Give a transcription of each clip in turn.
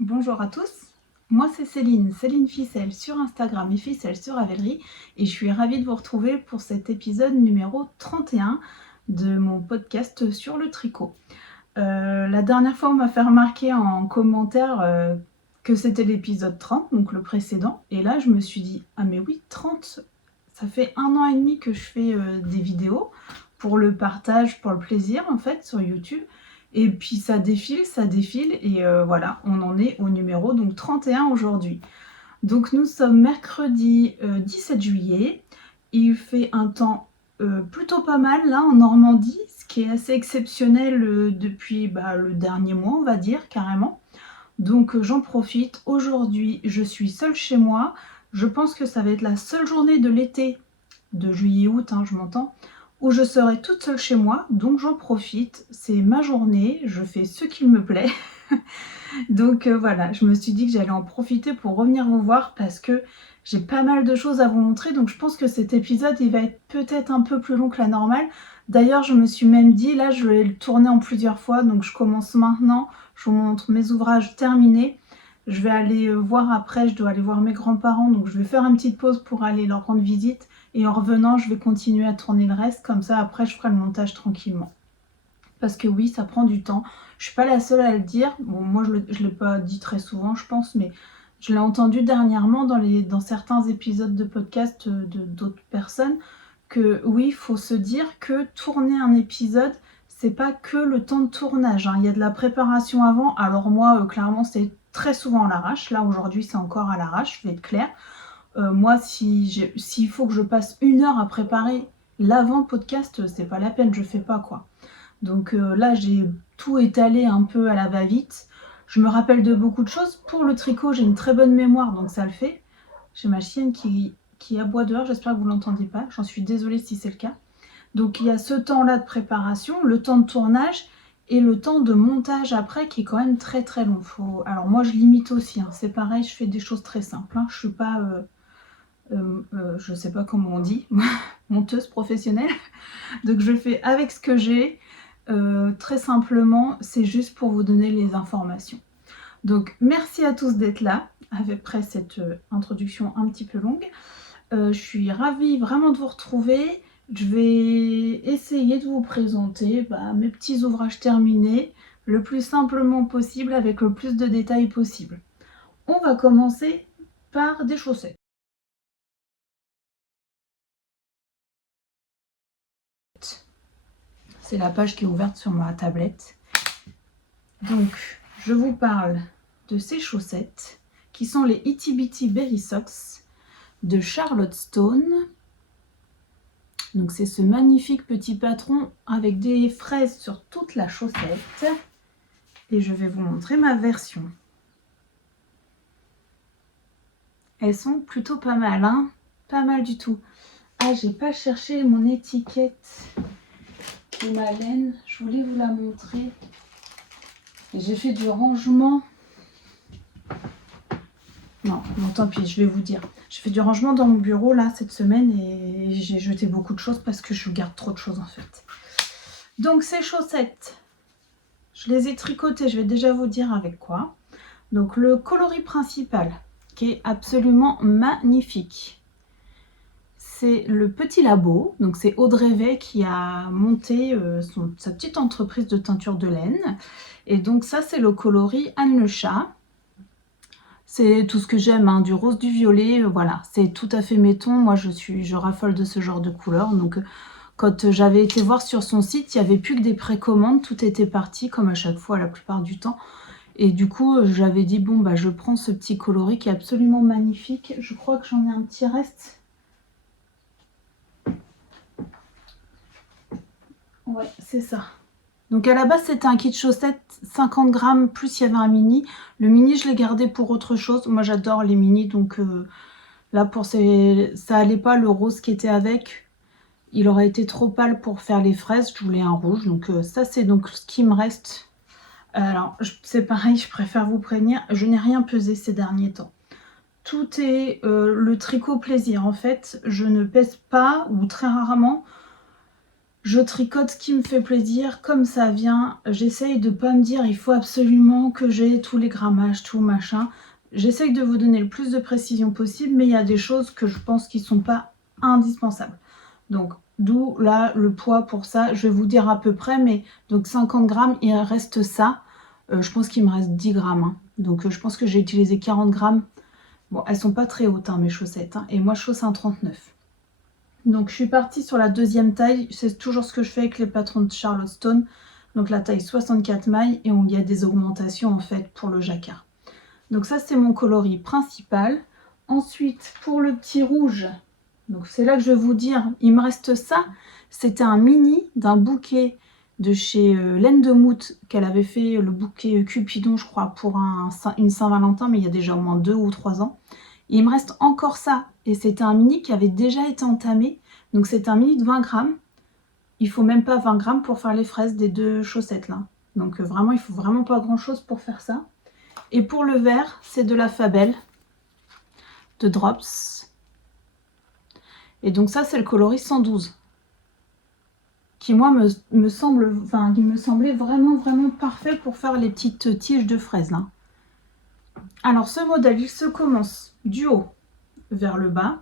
Bonjour à tous, moi c'est Céline Ficelle sur Instagram et Ficelle sur Ravelry et je suis ravie de vous retrouver pour cet épisode numéro 31 de mon podcast sur le tricot. La dernière fois on m'a fait remarquer en commentaire que c'était l'épisode 30, donc le précédent, et là je me suis dit ah mais oui 30, ça fait 1 an et demi que je fais des vidéos pour le partage, pour le plaisir en fait sur YouTube. Et puis ça défile et voilà, on en est au numéro donc 31 aujourd'hui. Donc nous sommes mercredi 17 juillet. Il fait un temps plutôt pas mal là en Normandie, ce qui est assez exceptionnel depuis le dernier mois on va dire carrément. Donc j'en profite. Aujourd'hui je suis seule chez moi. Je pense que ça va être la seule journée de l'été, de juillet-août, je m'entends, où je serai toute seule chez moi, donc j'en profite, c'est ma journée, je fais ce qu'il me plaît. Donc voilà, je me suis dit que j'allais en profiter pour revenir vous voir parce que j'ai pas mal de choses à vous montrer, donc je pense que cet épisode il va être peut-être un peu plus long que la normale. D'ailleurs je me suis même dit, là je vais le tourner en plusieurs fois, donc je commence maintenant, je vous montre mes ouvrages terminés. Je vais aller voir après, je dois aller voir mes grands-parents, donc je vais faire une petite pause pour aller leur rendre visite. Et en revenant, je vais continuer à tourner le reste, comme ça après je ferai le montage tranquillement. Parce que oui, ça prend du temps. Je suis pas la seule à le dire. Bon, moi je l'ai pas dit très souvent, je pense, mais je l'ai entendu dernièrement dans certains épisodes de podcast de d'autres personnes, que oui, il faut se dire que tourner un épisode, c'est pas que le temps de tournage. Il y a de la préparation avant. Alors moi, clairement, c'est très souvent à l'arrache. Là, aujourd'hui, c'est encore à l'arrache, je vais être claire. Moi, s'il faut que je passe 1 heure à préparer l'avant-podcast, c'est pas la peine, je fais pas quoi. Donc là, j'ai tout étalé un peu à la va-vite. Je me rappelle de beaucoup de choses. Pour le tricot, j'ai une très bonne mémoire, donc ça le fait. J'ai ma chienne qui aboie dehors, j'espère que vous l'entendez pas. J'en suis désolée si c'est le cas. Donc il y a ce temps-là de préparation, le temps de tournage et le temps de montage après qui est quand même très très long. Alors moi, je limite aussi, c'est pareil, je fais des choses très simples. Je suis pas... je sais pas comment on dit, monteuse professionnelle. Donc je fais avec ce que j'ai. Très simplement, c'est juste pour vous donner les informations. Donc merci à tous d'être là, après cette introduction un petit peu longue. Je suis ravie vraiment de vous retrouver. Je vais essayer de vous présenter mes petits ouvrages terminés le plus simplement possible, avec le plus de détails possible. On va commencer par des chaussettes. C'est la page qui est ouverte sur ma tablette. Donc, je vous parle de ces chaussettes qui sont les Itty Bitty Berry Socks de Charlotte Stone. Donc, c'est ce magnifique petit patron avec des fraises sur toute la chaussette. Et je vais vous montrer ma version. Elles sont plutôt pas mal, pas mal du tout. Ah, j'ai pas cherché mon étiquette de ma laine. Je voulais vous la montrer. Et j'ai fait du rangement. Non, tant pis, je vais vous dire. J'ai fait du rangement dans mon bureau là cette semaine et j'ai jeté beaucoup de choses parce que je garde trop de choses en fait. Donc ces chaussettes, je les ai tricotées, je vais déjà vous dire avec quoi. Donc le coloris principal qui est absolument magnifique. C'est le Petit Labo, donc c'est Audrey Vey qui a monté sa petite entreprise de teinture de laine. Et donc ça c'est le coloris Anne le Chat. C'est tout ce que j'aime, du rose, du violet, voilà, c'est tout à fait mes tons. Moi, je raffole de ce genre de couleurs. Donc, quand j'avais été voir sur son site, il n'y avait plus que des précommandes, tout était parti, comme à chaque fois, la plupart du temps. Et du coup, j'avais dit, bon, je prends ce petit coloris qui est absolument magnifique. Je crois que j'en ai un petit reste. Ouais, c'est ça. Donc à la base c'était un kit chaussettes 50 grammes plus il y avait un mini. Le mini je l'ai gardé pour autre chose. Moi j'adore les mini donc là pour ça allait pas, le rose qui était avec. Il aurait été trop pâle pour faire les fraises. Je voulais un rouge donc ça c'est donc ce qui me reste. Alors c'est pareil, je préfère vous prévenir, je n'ai rien pesé ces derniers temps. Tout est le tricot plaisir en fait. Je ne pèse pas ou très rarement. Je tricote ce qui me fait plaisir, comme ça vient. J'essaye de pas me dire il faut absolument que j'ai tous les grammages, tout machin. J'essaye de vous donner le plus de précision possible, mais il y a des choses que je pense qui sont pas indispensables. Donc, d'où là le poids pour ça. Je vais vous dire à peu près, mais donc 50 grammes, il reste ça. Je pense qu'il me reste 10 grammes. Hein. Donc, je pense que j'ai utilisé 40 grammes. Bon, elles sont pas très hautes, hein, mes chaussettes. Hein, et moi, je chausse un 39. Donc je suis partie sur la deuxième taille, c'est toujours ce que je fais avec les patrons de Charlottestone, donc la taille 64 mailles et il y a des augmentations en fait pour le jacquard. Donc ça c'est mon coloris principal. Ensuite pour le petit rouge, donc c'est là que je vais vous dire, il me reste ça, c'était un mini d'un bouquet de chez Laine de Moute qu'elle avait fait, le bouquet Cupidon je crois pour une Saint-Valentin, mais il y a déjà au moins 2 ou 3 ans. Et il me reste encore ça, et c'était un mini qui avait déjà été entamé, donc c'est un mini de 20 grammes. Il faut même pas 20 grammes pour faire les fraises des deux chaussettes là. Donc vraiment, il faut vraiment pas grand chose pour faire ça. Et pour le vert, c'est de la Fabel, de Drops. Et donc ça, c'est le coloris 112. Qui moi me semblait vraiment parfait pour faire les petites tiges de fraises là. Alors ce modèle, il se commence du haut vers le bas.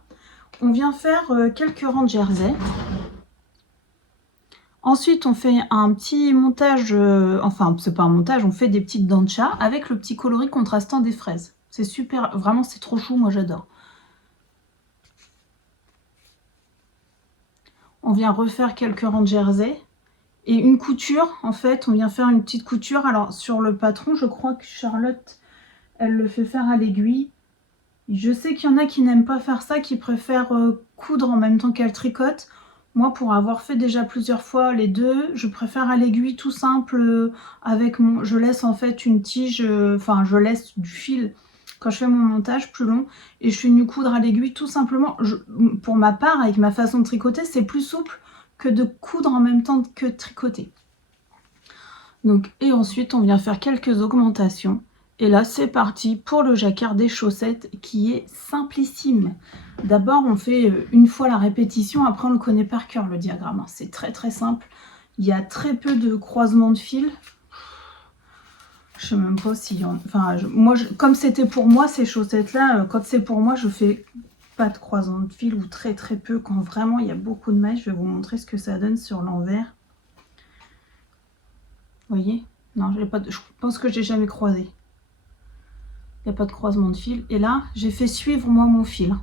On vient faire quelques rangs de jersey. Ensuite, on fait un petit montage, enfin, c'est pas un montage, on fait des petites dents de chat avec le petit coloris contrastant des fraises. C'est super, vraiment, c'est trop chou, moi j'adore. On vient refaire quelques rangs de jersey. Et une couture, en fait, on vient faire une petite couture. Alors, sur le patron, je crois que Charlotte, elle le fait faire à l'aiguille. Je sais qu'il y en a qui n'aiment pas faire ça, qui préfèrent coudre en même temps qu'elle tricote. Moi, pour avoir fait déjà plusieurs fois les deux, je préfère à l'aiguille tout simple avec mon... Je laisse en fait une tige, enfin je laisse du fil quand je fais mon montage plus long et je suis venue coudre à l'aiguille tout simplement. Pour ma part, avec ma façon de tricoter, c'est plus souple que de coudre en même temps que tricoter. Donc, et ensuite, on vient faire quelques augmentations. Et là, c'est parti pour le jacquard des chaussettes qui est simplissime. D'abord, on fait une fois la répétition, après on le connaît par cœur, le diagramme. C'est très simple. Il y a très peu de croisements de fils. Je sais même pas s'il y en a... Enfin, comme c'était pour moi, ces chaussettes-là, quand c'est pour moi, je fais pas de croisement de fils ou très peu. Quand vraiment, il y a beaucoup de mailles, je vais vous montrer ce que ça donne sur l'envers. Vous voyez? Non, je pense que j'ai jamais croisé. Il n'y a pas de croisement de fil. Et là, j'ai fait suivre moi mon fil.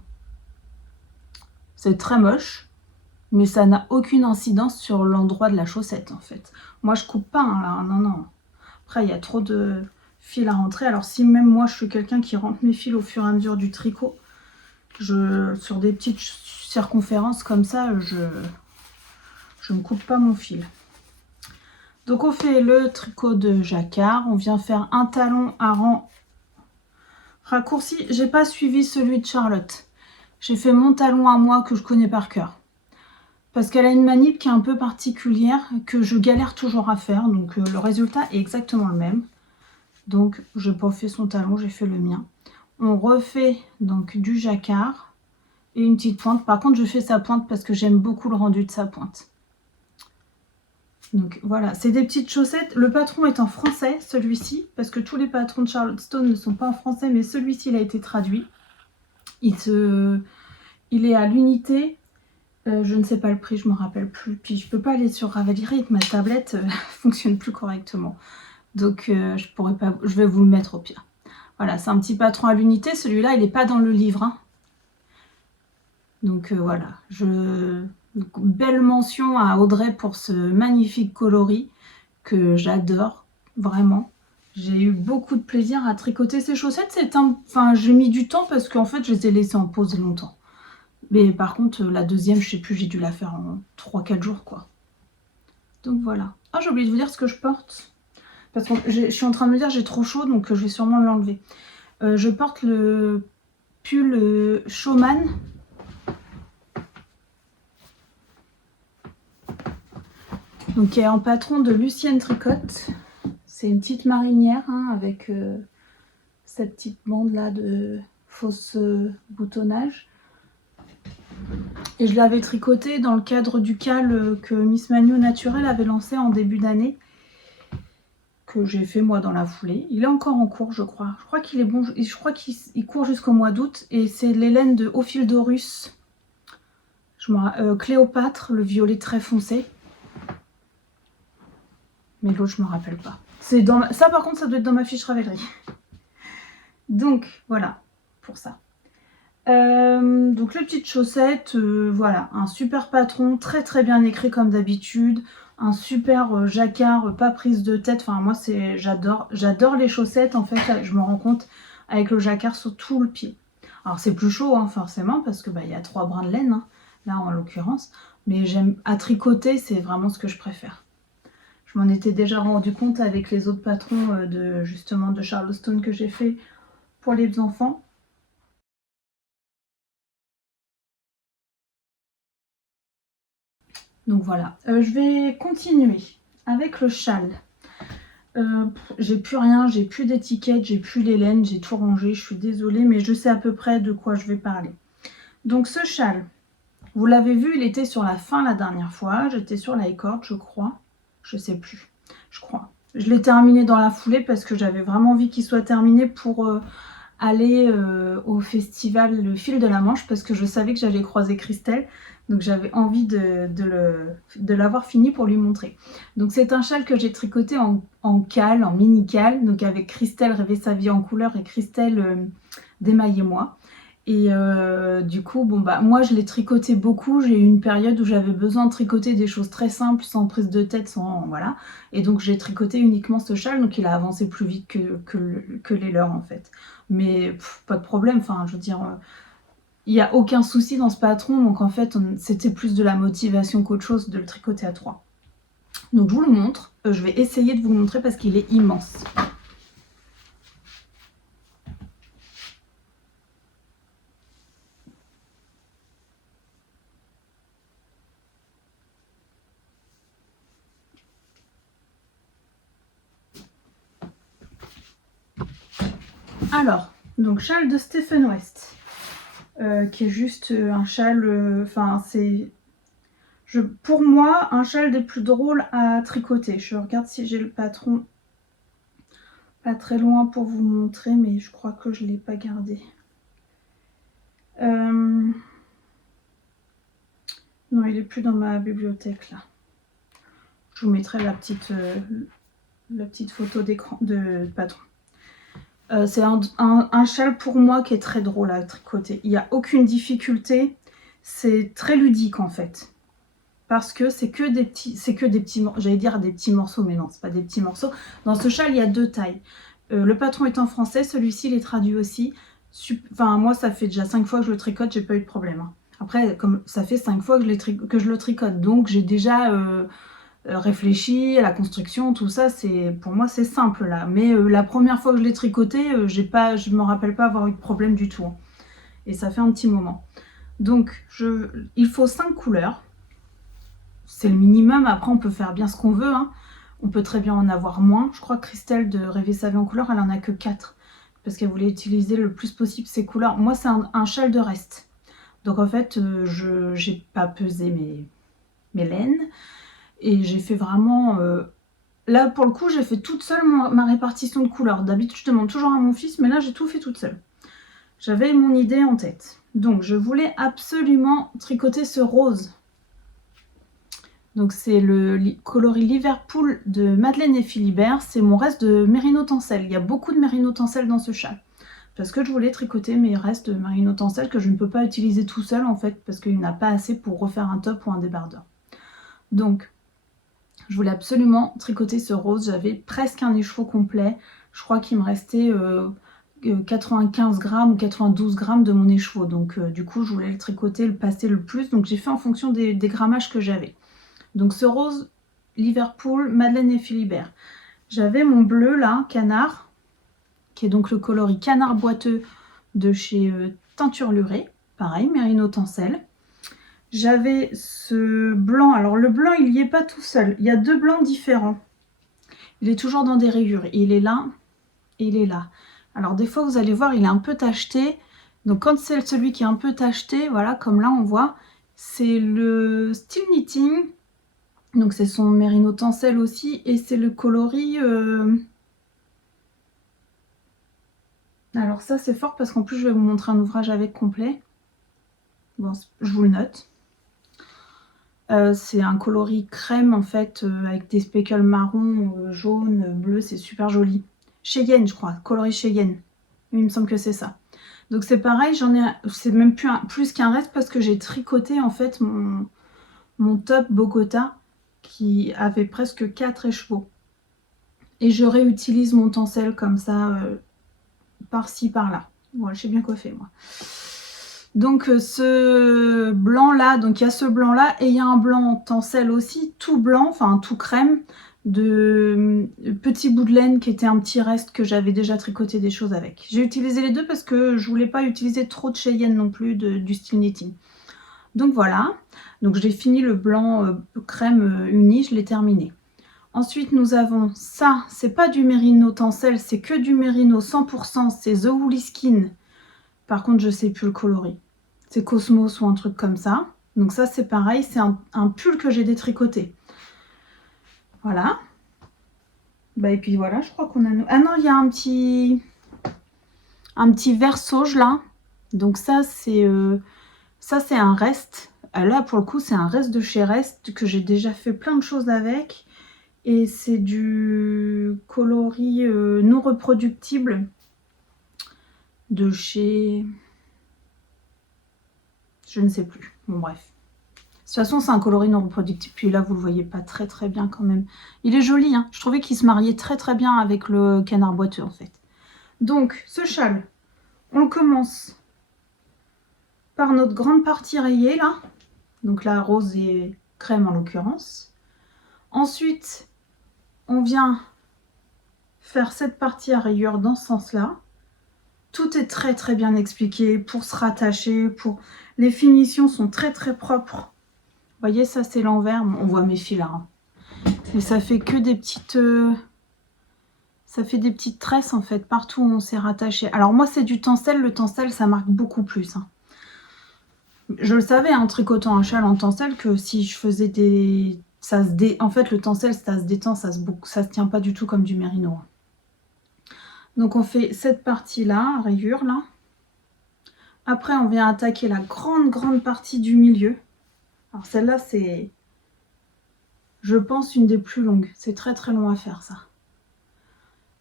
C'est très moche, mais ça n'a aucune incidence sur l'endroit de la chaussette en fait. Moi, je coupe pas, hein, là. Non. Après, il y a trop de fils à rentrer. Alors, si même moi, je suis quelqu'un qui rentre mes fils au fur et à mesure du tricot, sur des petites circonférences comme ça, je ne coupe pas mon fil. Donc, on fait le tricot de jacquard. On vient faire un talon à rang raccourci. J'ai pas suivi celui de Charlotte. J'ai fait mon talon à moi que je connais par cœur. Parce qu'elle a une manip qui est un peu particulière, que je galère toujours à faire. Donc le résultat est exactement le même. Donc je n'ai pas fait son talon, j'ai fait le mien. On refait donc du jacquard et une petite pointe. Par contre, je fais sa pointe parce que j'aime beaucoup le rendu de sa pointe. Donc voilà, c'est des petites chaussettes. Le patron est en français, celui-ci, parce que tous les patrons de Charlottestone ne sont pas en français, mais celui-ci, il a été traduit. Il est à l'unité. Je ne sais pas le prix, je me rappelle plus. Puis je peux pas aller sur Ravelry, ma tablette fonctionne plus correctement. Donc je pourrais pas. Je vais vous le mettre au pire. Voilà, c'est un petit patron à l'unité. Celui-là, il n'est pas dans le livre. Hein. Donc voilà. Donc, belle mention à Audrey pour ce magnifique coloris que j'adore vraiment. J'ai eu beaucoup de plaisir à tricoter ces chaussettes. Enfin, j'ai mis du temps parce qu'en fait, je les ai laissées en pause longtemps. Mais par contre, la deuxième, je sais plus, j'ai dû la faire en 3-4 jours, quoi. Donc voilà. Ah, j'ai oublié de vous dire ce que je porte. Parce que je suis en train de me dire, j'ai trop chaud, donc je vais sûrement l'enlever. Je porte le pull Showman. Donc, qui est en patron de Lucienne Tricotte. C'est une petite marinière, hein, avec cette petite bande-là de fausse boutonnage. Et je l'avais tricoté dans le cadre du cal que Miss Manu Naturel avait lancé en début d'année, que j'ai fait moi dans la foulée. Il est encore en cours, je crois. Je crois qu'il est bon. Je crois qu'il court jusqu'au mois d'août. Et c'est les laines de Ophildorus. Cléopâtre, le violet très foncé. Mais l'autre, je me rappelle pas. Ça, par contre, ça doit être dans ma fiche Ravelry. Donc, voilà, pour ça. Donc, les petites chaussettes, voilà, un super patron, très très bien écrit comme d'habitude. Un super jacquard, pas prise de tête. Enfin, moi, j'adore les chaussettes. En fait, je me rends compte avec le jacquard sur tout le pied. Alors, c'est plus chaud, hein, forcément, parce que y a 3 brins de laine, hein, là, en l'occurrence. Mais j'aime à tricoter, c'est vraiment ce que je préfère. Je m'en étais déjà rendu compte avec les autres patrons justement de Charleston que j'ai fait pour les enfants. Donc voilà, je vais continuer avec le châle. J'ai plus rien, j'ai plus d'étiquette, j'ai plus les laines, j'ai tout rangé, je suis désolée, mais je sais à peu près de quoi je vais parler. Donc ce châle, vous l'avez vu, il était sur la fin la dernière fois, j'étais sur la corde, je crois, je sais plus, je crois. Je l'ai terminé dans la foulée parce que j'avais vraiment envie qu'il soit terminé pour aller au festival Le Fil de la Manche parce que je savais que j'allais croiser Christelle. Donc j'avais envie de l'avoir fini pour lui montrer. Donc c'est un châle que j'ai tricoté en cal, en mini cal. Donc avec Christelle Rêver sa vie en couleur et Christelle Démaillez-moi. Et du coup, moi je l'ai tricoté beaucoup. J'ai eu une période où j'avais besoin de tricoter des choses très simples, sans prise de tête, sans voilà. Et donc j'ai tricoté uniquement ce châle, donc il a avancé plus vite que les leurs en fait. Mais pas de problème, enfin je veux dire, il n'y a aucun souci dans ce patron. Donc en fait, c'était plus de la motivation qu'autre chose de le tricoter à 3. Donc je vous le montre. Je vais essayer de vous le montrer parce qu'il est immense. Alors, donc châle de Stephen West, qui est juste un châle, enfin pour moi, un châle des plus drôles à tricoter. Je regarde si j'ai le patron pas très loin pour vous montrer, mais je crois que je ne l'ai pas gardé. Non, il est plus dans ma bibliothèque là. Je vous mettrai la petite photo d'écran de patron. C'est un châle pour moi qui est très drôle à tricoter. Il n'y a aucune difficulté. C'est très ludique en fait. Parce que c'est que des petits, j'allais dire des petits morceaux, mais non, c'est pas des petits morceaux. Dans ce châle, il y a 2 tailles. Le patron est en français, celui-ci il est traduit aussi. Enfin, moi, ça fait déjà 5 fois que je le tricote, j'ai pas eu de problème. Hein. Après, comme ça fait 5 fois que je le tricote, donc j'ai déjà réfléchi à la construction, tout ça, pour moi c'est simple là. Mais la première fois que je l'ai tricoté, je me rappelle pas avoir eu de problème du tout. Hein. Et ça fait un petit moment. Donc, il faut 5 couleurs. C'est le minimum, après on peut faire bien ce qu'on veut. Hein. On peut très bien en avoir moins. Je crois que Christelle de Rêver sa vie en couleur, elle en a que 4. Parce qu'elle voulait utiliser le plus possible ses couleurs. Moi c'est un châle de reste. Donc en fait, je n'ai pas pesé mes laines. Et j'ai fait vraiment... Là, pour le coup, j'ai fait toute seule ma répartition de couleurs. D'habitude, je demande toujours à mon fils, mais là, j'ai tout fait toute seule. J'avais mon idée en tête. Donc, je voulais absolument tricoter ce rose. Donc, c'est le coloris Liverpool de Madeleine et Philibert. C'est mon reste de Mérino Tencel. Il y a beaucoup de Mérino Tencel dans ce châle. Parce que je voulais tricoter mes restes de Mérino Tencel que je ne peux pas utiliser tout seul, en fait, parce qu'il n'y en a pas assez pour refaire un top ou un débardeur. Donc, je voulais absolument tricoter ce rose. J'avais presque un écheveau complet. Je crois qu'il me restait 95 grammes ou 92 grammes de mon écheveau. Donc du coup, je voulais le tricoter, le passer le plus. Donc j'ai fait en fonction des grammages que j'avais. Donc ce rose Liverpool, Madeleine et Philibert. J'avais mon bleu là, canard, qui est donc le coloris canard boiteux de chez Teinture Lurée. Pareil, Mérino Tencel. J'avais ce blanc, alors le blanc il n'y est pas tout seul, il y a 2 blancs différents. Il est toujours dans des rayures, il est là et il est là. Alors des fois vous allez voir il est un peu tacheté, donc quand c'est celui qui est un peu tacheté, voilà comme là on voit, C'est le Steel Knitting. Donc c'est son Merino Tencel aussi. Et c'est le coloris... Alors ça c'est fort parce qu'en plus je vais vous montrer un ouvrage avec complet. Bon, je vous le note. C'est un coloris crème en fait, avec des speckles marron, jaune, bleu, c'est super joli. Cheyenne, je crois, coloris Cheyenne. Il me semble que c'est ça. Donc c'est pareil, c'est même plus qu'un reste parce que j'ai tricoté en fait mon top Bogota qui avait presque 4 écheveaux. Et je réutilise mon tencel comme ça, par-ci, par-là. Voilà, je sais bien coiffer moi. Donc ce blanc là, donc il y a ce blanc là et il y a un blanc tencel aussi, tout blanc, enfin tout crème, de petits bouts de laine qui était un petit reste que j'avais déjà tricoté des choses avec. J'ai utilisé les deux parce que je voulais pas utiliser trop de Cheyenne non plus du Steel Knitting. Donc voilà, donc j'ai fini le blanc crème uni, je l'ai terminé. Ensuite nous avons ça, c'est pas du Merino Tencel, c'est que du Merino 100%, c'est The Woolly Skin. Par contre je sais plus le coloris. C'est Cosmos ou un truc comme ça. Donc ça c'est pareil, c'est un pull que j'ai détricoté. Voilà. Bah et puis voilà, je crois qu'on a... Ah non, il y a un petit vert sauge là. Donc ça c'est un reste. Là pour le coup c'est un reste de chez Rest que j'ai déjà fait plein de choses avec. Et c'est du coloris non reproductible de chez... Je ne sais plus. Bon bref. De toute façon, c'est un coloris non reproductible. Puis là, vous le voyez pas très très bien quand même. Il est joli, hein. Je trouvais qu'il se mariait très très bien avec le canard boiteux en fait. Donc, ce châle, on le commence par notre grande partie rayée là. Donc là, rose et crème en l'occurrence. Ensuite, on vient faire cette partie à rayures dans ce sens-là. Tout est très très bien expliqué pour se rattacher. Les finitions sont très très propres. Vous voyez, ça c'est l'envers. On voit mes fils là. Hein. Mais ça fait que des petites... ça fait des petites tresses en fait, partout où on s'est rattaché. Alors moi c'est du tencel. Le tencel ça marque beaucoup plus. Hein. Je le savais en tricotant un châle en tencel que si je faisais des... En fait le tencel ça se détend, ça se tient pas du tout comme du Merino. Donc on fait cette partie là, rayure là. Après on vient attaquer la grande partie du milieu. Alors celle-là c'est, je pense, une des plus longues. C'est très très long à faire ça.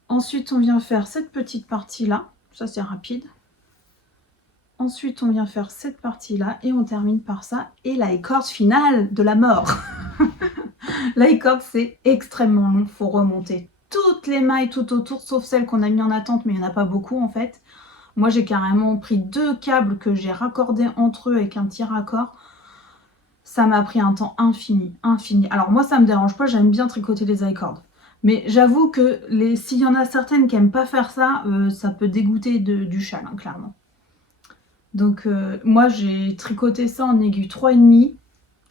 Ensuite on vient faire cette petite partie là. Ça c'est rapide. Ensuite on vient faire cette partie là et on termine par ça. Et la écorce finale de la mort. La écorce c'est extrêmement long. Faut remonter toutes les mailles tout autour sauf celles qu'on a mis en attente, mais il n'y en a pas beaucoup en fait. Moi j'ai carrément pris 2 câbles que j'ai raccordés entre eux avec un petit raccord. Ça m'a pris un temps infini. Alors moi ça me dérange pas, j'aime bien tricoter les I-cords. Mais j'avoue que s'il y en a certaines qui n'aiment pas faire ça, ça peut dégoûter du châle, hein, clairement. Donc moi j'ai tricoté ça en aiguille 3,5.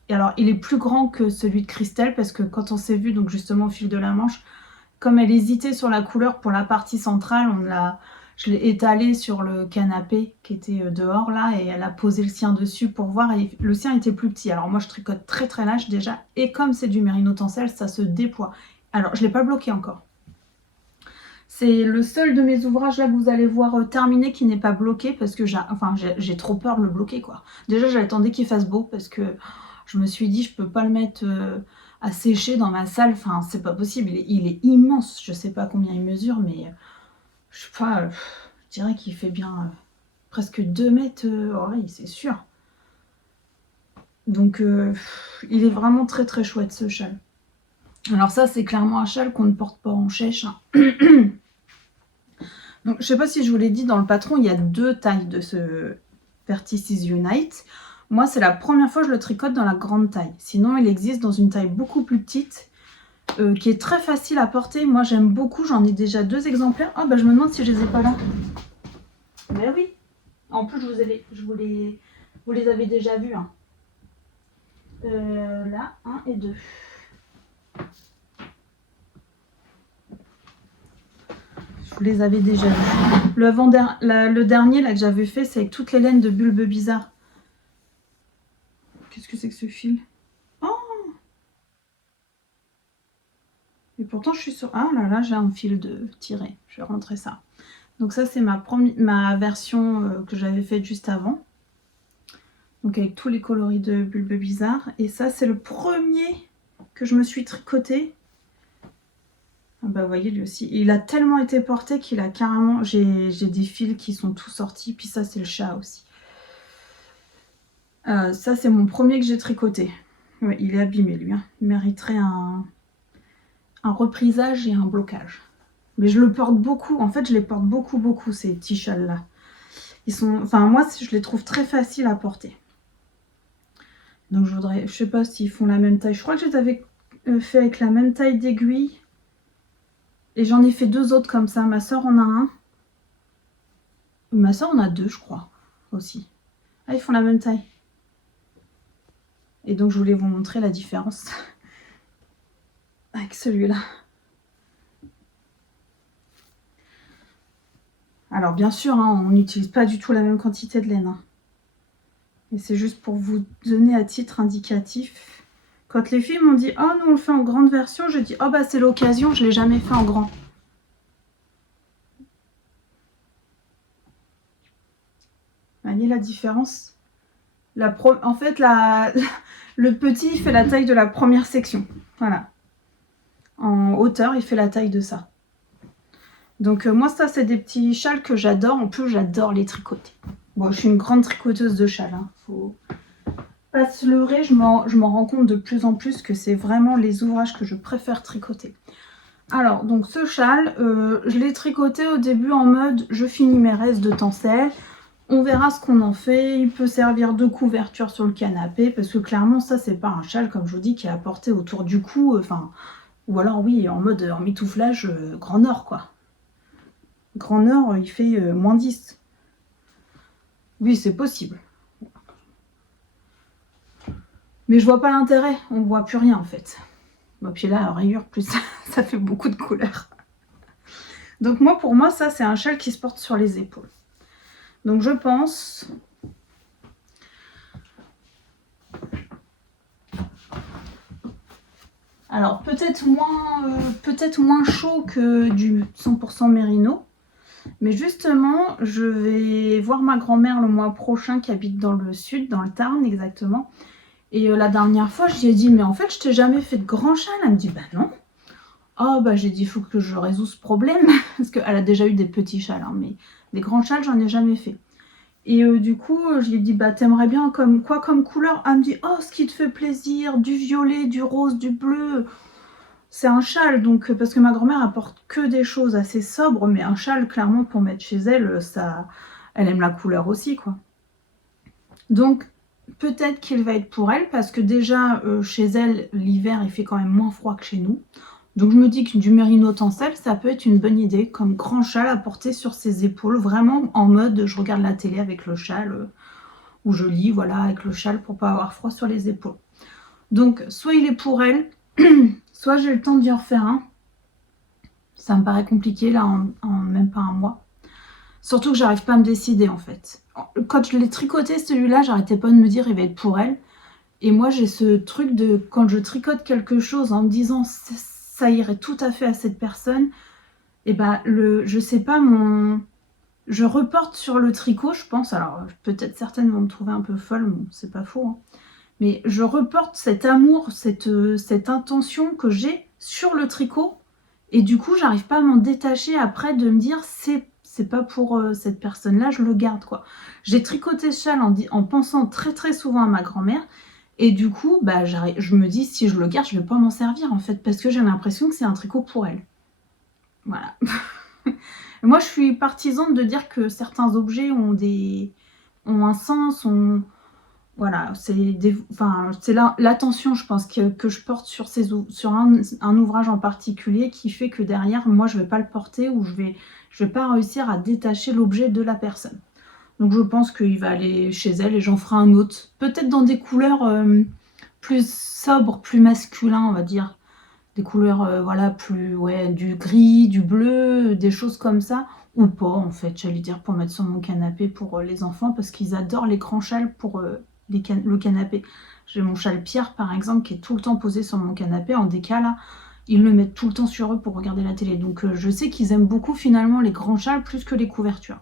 Et alors il est plus grand que celui de Christelle parce que quand on s'est vu donc justement au fil de la manche, comme elle hésitait sur la couleur pour la partie centrale, je l'ai étalé sur le canapé qui était dehors là et elle a posé le sien dessus pour voir et le sien était plus petit. Alors moi je tricote très très lâche déjà et comme c'est du Merino Tencel ça se déploie. Alors je ne l'ai pas bloqué encore. C'est le seul de mes ouvrages là que vous allez voir terminé qui n'est pas bloqué parce que j'ai trop peur de le bloquer quoi. Déjà j'attendais qu'il fasse beau parce que je me suis dit je peux pas le mettre à sécher dans ma salle, enfin c'est pas possible, il est immense, je sais pas combien il mesure mais je sais pas, je dirais qu'il fait bien presque 2 mètres, oui c'est sûr. Donc il est vraiment très très chouette ce châle. Alors ça c'est clairement un châle qu'on ne porte pas en chèche. Hein. Donc je sais pas si je vous l'ai dit, dans le patron il y a 2 tailles de ce Vertices Unite. Moi c'est la première fois que je le tricote dans la grande taille. Sinon il existe dans une taille beaucoup plus petite. Qui est très facile à porter. Moi j'aime beaucoup, j'en ai déjà 2 exemplaires. Oh bah je me demande si je les ai pas là. Mais oui. En plus vous les avez déjà vus. Hein. Là, 1 et 2. Je vous les avais déjà vus. Le dernier là que j'avais fait, c'est avec toutes les laines de Bulbe Bizarre. qu'est-ce que c'est que ce fil? Oh! Et pourtant, je suis sur... Ah là là, j'ai un fil de tiré. Je vais rentrer ça. Donc ça, c'est ma version que j'avais faite juste avant. Donc avec tous les coloris de Bulbe Bizarre. Et ça, c'est le premier que je me suis tricoté. Ah bah vous voyez, lui aussi. Il a tellement été porté qu'il a carrément... J'ai des fils qui sont tous sortis. Puis ça, c'est le chat aussi. Ça, c'est mon premier que j'ai tricoté. Ouais, il est abîmé, lui. Hein. Il mériterait un reprisage et un blocage. Mais je le porte beaucoup. En fait, je les porte beaucoup, ces petits châles-là. Ils sont... Enfin, moi, je les trouve très faciles à porter. Donc, je sais pas s'ils font la même taille. Je crois que je les avais fait avec la même taille d'aiguille. Et j'en ai fait 2 autres comme ça. Ma soeur en a un. Ma soeur en a 2, je crois, aussi. Ah, ils font la même taille. Et donc, je voulais vous montrer la différence avec celui-là. Alors, bien sûr, hein, on n'utilise pas du tout la même quantité de laine. Hein. Et c'est juste pour vous donner à titre indicatif. Quand les filles m'ont dit « Oh, nous, on le fait en grande version », je dis « Oh, bah, c'est l'occasion, je ne l'ai jamais fait en grand. » Voyez la différence? En fait, le petit fait la taille de la première section. Voilà. En hauteur, il fait la taille de ça. Donc moi, ça, c'est des petits châles que j'adore. En plus, j'adore les tricoter. Bon, je suis une grande tricoteuse de châles. Hein. Faut pas se leurrer. Je m'en rends compte de plus en plus que c'est vraiment les ouvrages que je préfère tricoter. Alors, donc ce châle, je l'ai tricoté au début en mode je finis mes restes de tencel. On verra ce qu'on en fait. Il peut servir de couverture sur le canapé parce que clairement, ça, c'est pas un châle, comme je vous dis, qui est à porter autour du cou. Enfin, ou alors, oui, en mode emmitouflage Grand Nord, quoi. Grand Nord, il fait moins 10. Oui, c'est possible. Mais je vois pas l'intérêt. On voit plus rien, en fait. Bon, puis là, à rayure, plus ça fait beaucoup de couleurs. Donc moi, pour moi, ça, c'est un châle qui se porte sur les épaules. Donc je pense... Alors, peut-être moins chaud que du 100% mérino. Mais justement, je vais voir ma grand-mère le mois prochain qui habite dans le sud, dans le Tarn exactement. Et la dernière fois, je lui ai dit, mais en fait, je t'ai jamais fait de grand châle. Elle me dit, bah non. Oh, bah j'ai dit, il faut que je résoudre ce problème. Parce qu'elle a déjà eu des petits châles, hein, mais des grands châles, j'en ai jamais fait. Et du coup, je lui ai dit, bah t'aimerais bien comme couleur? Elle me dit, oh, ce qui te fait plaisir, du violet, du rose, du bleu. C'est un châle, donc parce que ma grand-mère apporte que des choses assez sobres, mais un châle, clairement, pour mettre chez elle, elle aime la couleur aussi, quoi. Donc, peut-être qu'il va être pour elle, parce que déjà, chez elle, l'hiver, il fait quand même moins froid que chez nous. Donc, je me dis que du mérino tencel, ça peut être une bonne idée, comme grand châle à porter sur ses épaules, vraiment en mode, je regarde la télé avec le châle, ou je lis, voilà, avec le châle, pour pas avoir froid sur les épaules. Donc, soit il est pour elle, soit j'ai le temps d'y en refaire un. Ça me paraît compliqué là en même pas un mois. Surtout que j'arrive pas à me décider en fait. Quand je l'ai tricoté celui-là, j'arrêtais pas de me dire il va être pour elle. Et moi j'ai ce truc de quand je tricote quelque chose en me disant ça irait tout à fait à cette personne, et bah je sais pas, je reporte sur le tricot, je pense. Alors peut-être certaines vont me trouver un peu folle, bon, c'est pas faux. Hein. Mais je reporte cet amour, cette intention que j'ai sur le tricot. Et du coup, j'arrive pas à m'en détacher après de me dire c'est pas pour cette personne-là, je le garde, quoi. J'ai tricoté ce châle en pensant très très souvent à ma grand-mère. Et du coup, bah, je me dis si je le garde, je vais pas m'en servir en fait. Parce que j'ai l'impression que c'est un tricot pour elle. Voilà. Moi, je suis partisane de dire que certains objets ont un sens, voilà, c'est l'attention, je pense, que je porte sur un ouvrage en particulier qui fait que derrière, moi, je ne vais pas le porter ou je vais pas réussir à détacher l'objet de la personne. Donc, je pense qu'il va aller chez elle et j'en ferai un autre. Peut-être dans des couleurs plus sobres, plus masculins, on va dire. Des couleurs, voilà, plus, ouais, du gris, du bleu, des choses comme ça. Ou pas, en fait, j'allais dire, pour mettre sur mon canapé pour les enfants, parce qu'ils adorent les grands châles pour... le canapé. J'ai mon châle Pierre par exemple qui est tout le temps posé sur mon canapé en décal là. Ils le mettent tout le temps sur eux pour regarder la télé. Donc je sais qu'ils aiment beaucoup finalement les grands châles plus que les couvertures.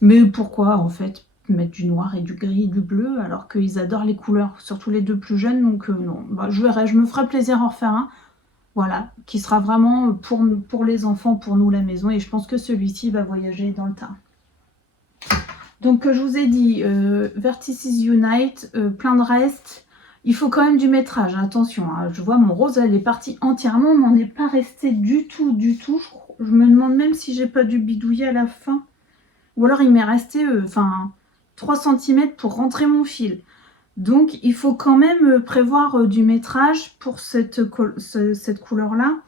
Mais pourquoi en fait mettre du noir et du gris et du bleu alors qu'ils adorent les couleurs, surtout les deux plus jeunes. Donc non, bah, je verrai, je me ferai plaisir à en refaire un. Voilà, qui sera vraiment pour les enfants, pour nous la maison. Et je pense que celui-ci va voyager dans le tas. Donc je vous ai dit, Vertices Unite, plein de restes. Il faut quand même du métrage, attention. Hein. Je vois mon rose, elle est partie entièrement, mais on n'est pas resté du tout, du tout. Je me demande même si j'ai pas dû bidouiller à la fin. Ou alors il m'est resté 3 cm pour rentrer mon fil. Donc il faut quand même prévoir du métrage pour cette couleur-là.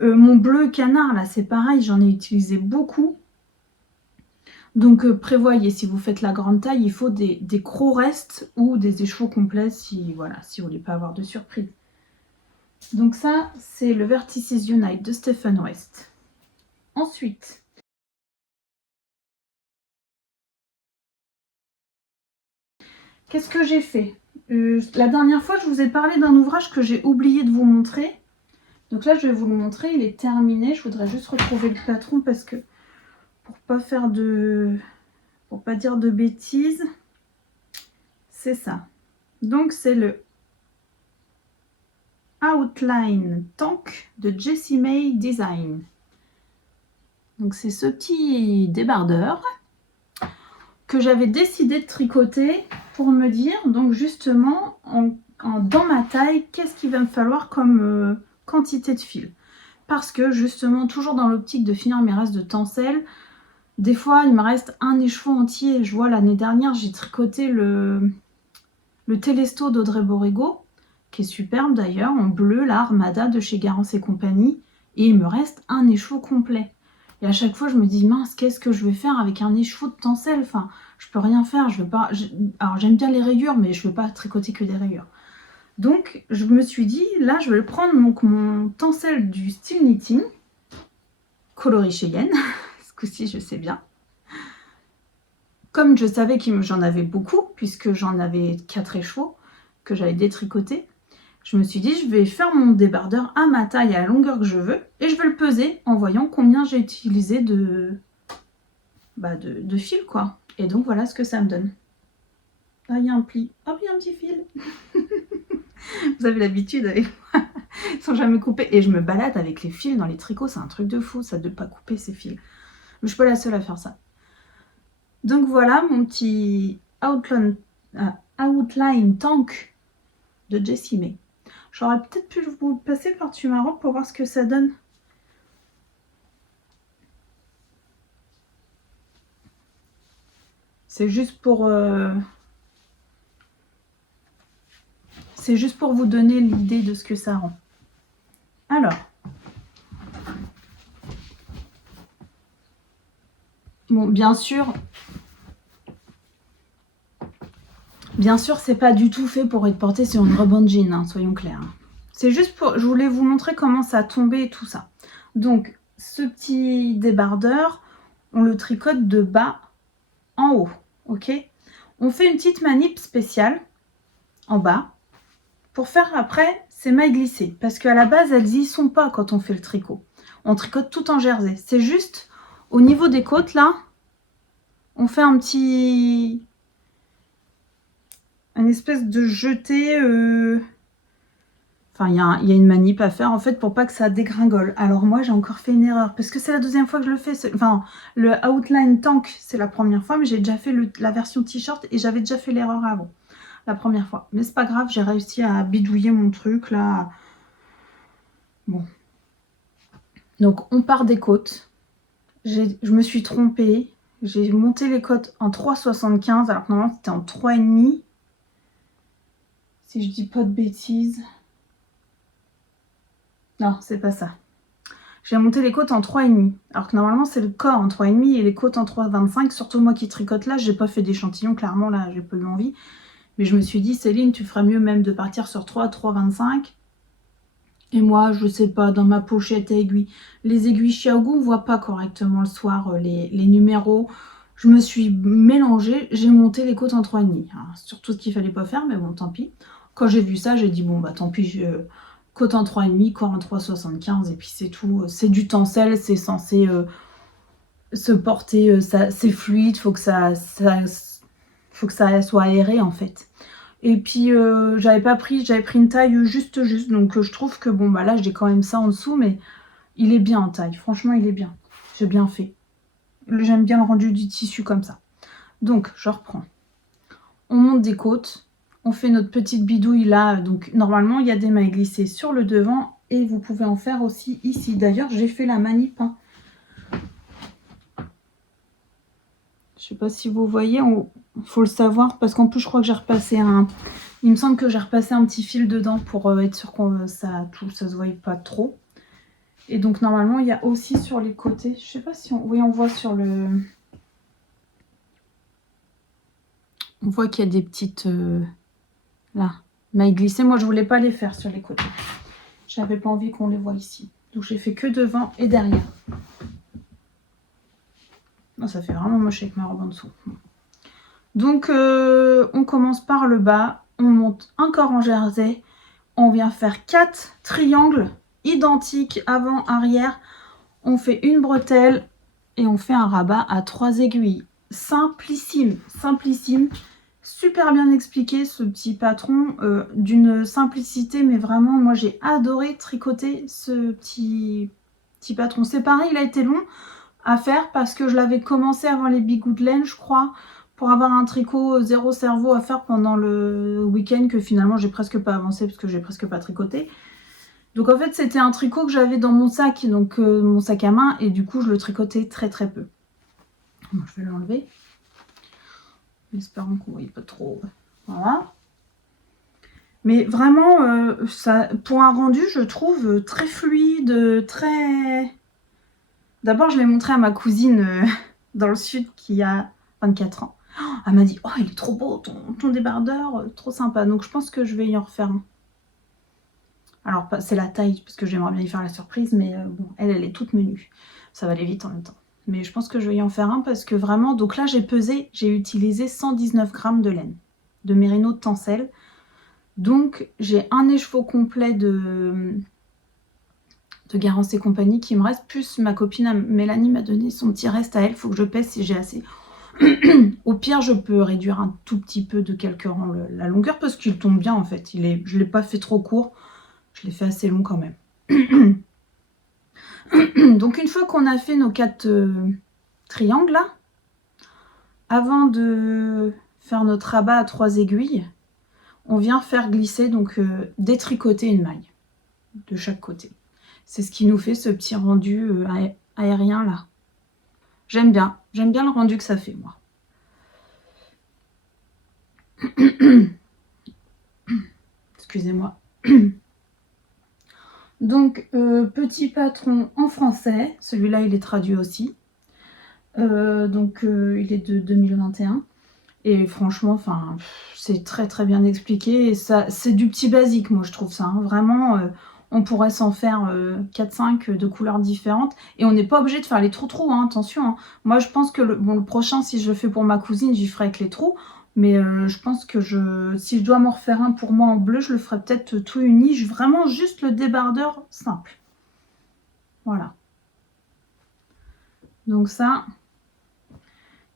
Mon bleu canard, là, c'est pareil, j'en ai utilisé beaucoup. Donc prévoyez, si vous faites la grande taille, il faut des gros restes ou des écheveaux complets si vous voulez pas avoir de surprise. Donc ça, c'est le Vertices Unite de Stephen West. Ensuite, qu'est-ce que j'ai fait? La dernière fois, je vous ai parlé d'un ouvrage que j'ai oublié de vous montrer. Donc là, je vais vous le montrer, il est terminé. Je voudrais juste retrouver le patron parce que pour pas dire de bêtises, c'est ça. Donc c'est le Outline Tank de Jessie May Design. Donc c'est ce petit débardeur que j'avais décidé de tricoter pour me dire, donc justement, dans ma taille, qu'est-ce qu'il va me falloir comme quantité de fil. Parce que justement, toujours dans l'optique de finir mes restes de tencel, des fois, il me reste un écheveau entier. Je vois, l'année dernière, j'ai tricoté le Telesto d'Audrey Borrego, qui est superbe d'ailleurs, en bleu, là, Armada de chez Garance et compagnie. Et il me reste un écheveau complet. Et à chaque fois, je me dis, mince, qu'est-ce que je vais faire avec un écheveau de tencel? Enfin, je peux rien faire. Je veux pas. Alors, j'aime bien les rayures, mais je veux pas tricoter que des rayures. Donc, je me suis dit, là, je vais prendre mon tencel du Style Knitting, coloris Cheyenne. Ce coup-ci, je sais bien. Comme je savais que j'en avais beaucoup, puisque j'en avais 4 écheveaux que j'avais détricotés, je me suis dit, je vais faire mon débardeur à ma taille, à la longueur que je veux, et je vais le peser en voyant combien j'ai utilisé de fil, quoi. Et donc, voilà ce que ça me donne. Ah, il y a un pli. Hop, il y a un petit fil. Vous avez l'habitude avec moi. Ils sont jamais coupés. Et je me balade avec les fils dans les tricots. C'est un truc de fou, ça, de ne pas couper ces fils. Mais je suis pas la seule à faire ça. Donc, voilà mon petit Outline Tank de Jessie May. J'aurais peut-être pu vous passer par-dessus ma robe pour voir ce que ça donne. C'est juste pour vous donner l'idée de ce que ça rend. Alors, bon, bien sûr, c'est pas du tout fait pour être porté sur une robe en jean, hein, soyons clairs. C'est juste pour, je voulais vous montrer comment ça tombait et tout ça. Donc, ce petit débardeur, on le tricote de bas en haut, ok? On fait une petite manip spéciale en bas pour faire après ces mailles glissées, parce qu'à la base, elles y sont pas quand on fait le tricot. On tricote tout en jersey. C'est juste au niveau des côtes, là, on fait un petit... une espèce de jeté... Enfin, il y a une manip à faire, en fait, pour pas que ça dégringole. Alors moi, j'ai encore fait une erreur, parce que c'est la deuxième fois que je le fais. Enfin, le Outline Tank, c'est la première fois, mais j'ai déjà fait la version t-shirt, et j'avais déjà fait l'erreur avant, la première fois. Mais c'est pas grave, j'ai réussi à bidouiller mon truc, là. Bon. Donc, on part des côtes. Je me suis trompée. J'ai monté les côtes en 3,75, alors que normalement, c'était en 3,5. Si je dis pas de bêtises... Non, c'est pas ça. J'ai monté les côtes en 3,5. Alors que normalement, c'est le corps en 3,5 et les côtes en 3,25. Surtout moi qui tricote là, j'ai pas fait d'échantillon. Clairement, là, j'ai pas eu envie. Mais je me suis dit, Céline, tu ferais mieux même de partir sur 3,25. Et moi, je sais pas, dans ma pochette à aiguilles. Les aiguilles Xiaogu, on voit pas correctement le soir les numéros. Je me suis mélangée. J'ai monté les côtes en 3,5. Surtout ce qu'il fallait pas faire, mais bon, tant pis. Quand j'ai vu ça, j'ai dit bon bah tant pis, coton 3,5, corps en 3,75 et puis c'est tout. C'est du tencel, c'est censé se porter, c'est fluide, faut que ça soit aéré en fait. Et puis j'avais pris une taille juste, donc je trouve que bon bah là j'ai quand même ça en dessous, mais il est bien en taille, franchement il est bien, j'ai bien fait. J'aime bien le rendu du tissu comme ça. Donc je reprends. On monte des côtes, on fait notre petite bidouille là, donc normalement il y a des mailles glissées sur le devant et vous pouvez en faire aussi ici. D'ailleurs j'ai fait la manip, hein. Je sais pas si vous voyez, il faut le savoir parce qu'en plus je crois que j'ai repassé il me semble que j'ai repassé un petit fil dedans pour être sûr que ça se voit pas trop. Et donc normalement il y a aussi sur les côtés, je sais pas si on voit sur le... On voit qu'il y a des petites là, mailles glissées. Moi je voulais pas les faire sur les côtés. J'avais pas envie qu'on les voit ici. Donc j'ai fait que devant et derrière. Non, ça fait vraiment moche avec ma robe en dessous. Donc on commence par le bas, on monte encore en jersey, on vient faire 4 triangles identiques avant, arrière, on fait une bretelle et on fait un rabat à 3 aiguilles. Simplissime, simplissime, super bien expliqué ce petit patron, d'une simplicité, mais vraiment moi j'ai adoré tricoter ce petit patron. C'est pareil, il a été long à faire parce que je l'avais commencé avant les bigouts de laine, je crois, pour avoir un tricot zéro cerveau à faire pendant le week-end que finalement j'ai presque pas avancé parce que j'ai presque pas tricoté. Donc en fait c'était un tricot que j'avais dans mon sac, donc mon sac à main, et du coup je le tricotais très très peu. Bon, je vais l'enlever, en espérant qu'on ne voit pas trop. Voilà. Mais vraiment, ça, pour un rendu, je trouve très fluide, très... D'abord, je l'ai montré à ma cousine dans le sud qui a 24 ans. Oh, elle m'a dit, oh, il est trop beau, ton débardeur, trop sympa. Donc, je pense que je vais y en refaire un. Alors, c'est la taille, parce que j'aimerais bien y faire la surprise, mais bon, elle est toute menue. Ça va aller vite en même temps. Mais je pense que je vais y en faire un parce que vraiment... Donc là, j'ai pesé, j'ai utilisé 119 grammes de laine, de mérino de tencel. Donc, j'ai un écheveau complet de Garance et compagnie qui me reste, plus ma copine Mélanie m'a donné son petit reste à elle. Il faut que je pèse si j'ai assez. Au pire, je peux réduire un tout petit peu de quelques rangs la longueur parce qu'il tombe bien en fait. Je ne l'ai pas fait trop court, je l'ai fait assez long quand même. Donc une fois qu'on a fait nos 4 triangles là, avant de faire notre rabat à 3 aiguilles, on vient faire glisser, donc détricoter une maille de chaque côté. C'est ce qui nous fait ce petit rendu aérien là. J'aime bien le rendu que ça fait moi. Excusez-moi. Donc petit patron en français, celui-là il est traduit aussi. Il est de 2021. Et franchement, enfin, c'est très très bien expliqué. Et ça, c'est du petit basique, moi je trouve ça. Hein. Vraiment, on pourrait s'en faire 4-5 de couleurs différentes. Et on n'est pas obligé de faire les trous, hein, attention. Hein. Moi je pense que le prochain, si je le fais pour ma cousine, j'y ferai avec les trous. Mais je pense que si je dois m'en refaire un pour moi en bleu, je le ferai peut-être tout uni. Vraiment juste le débardeur simple. Voilà. Donc ça...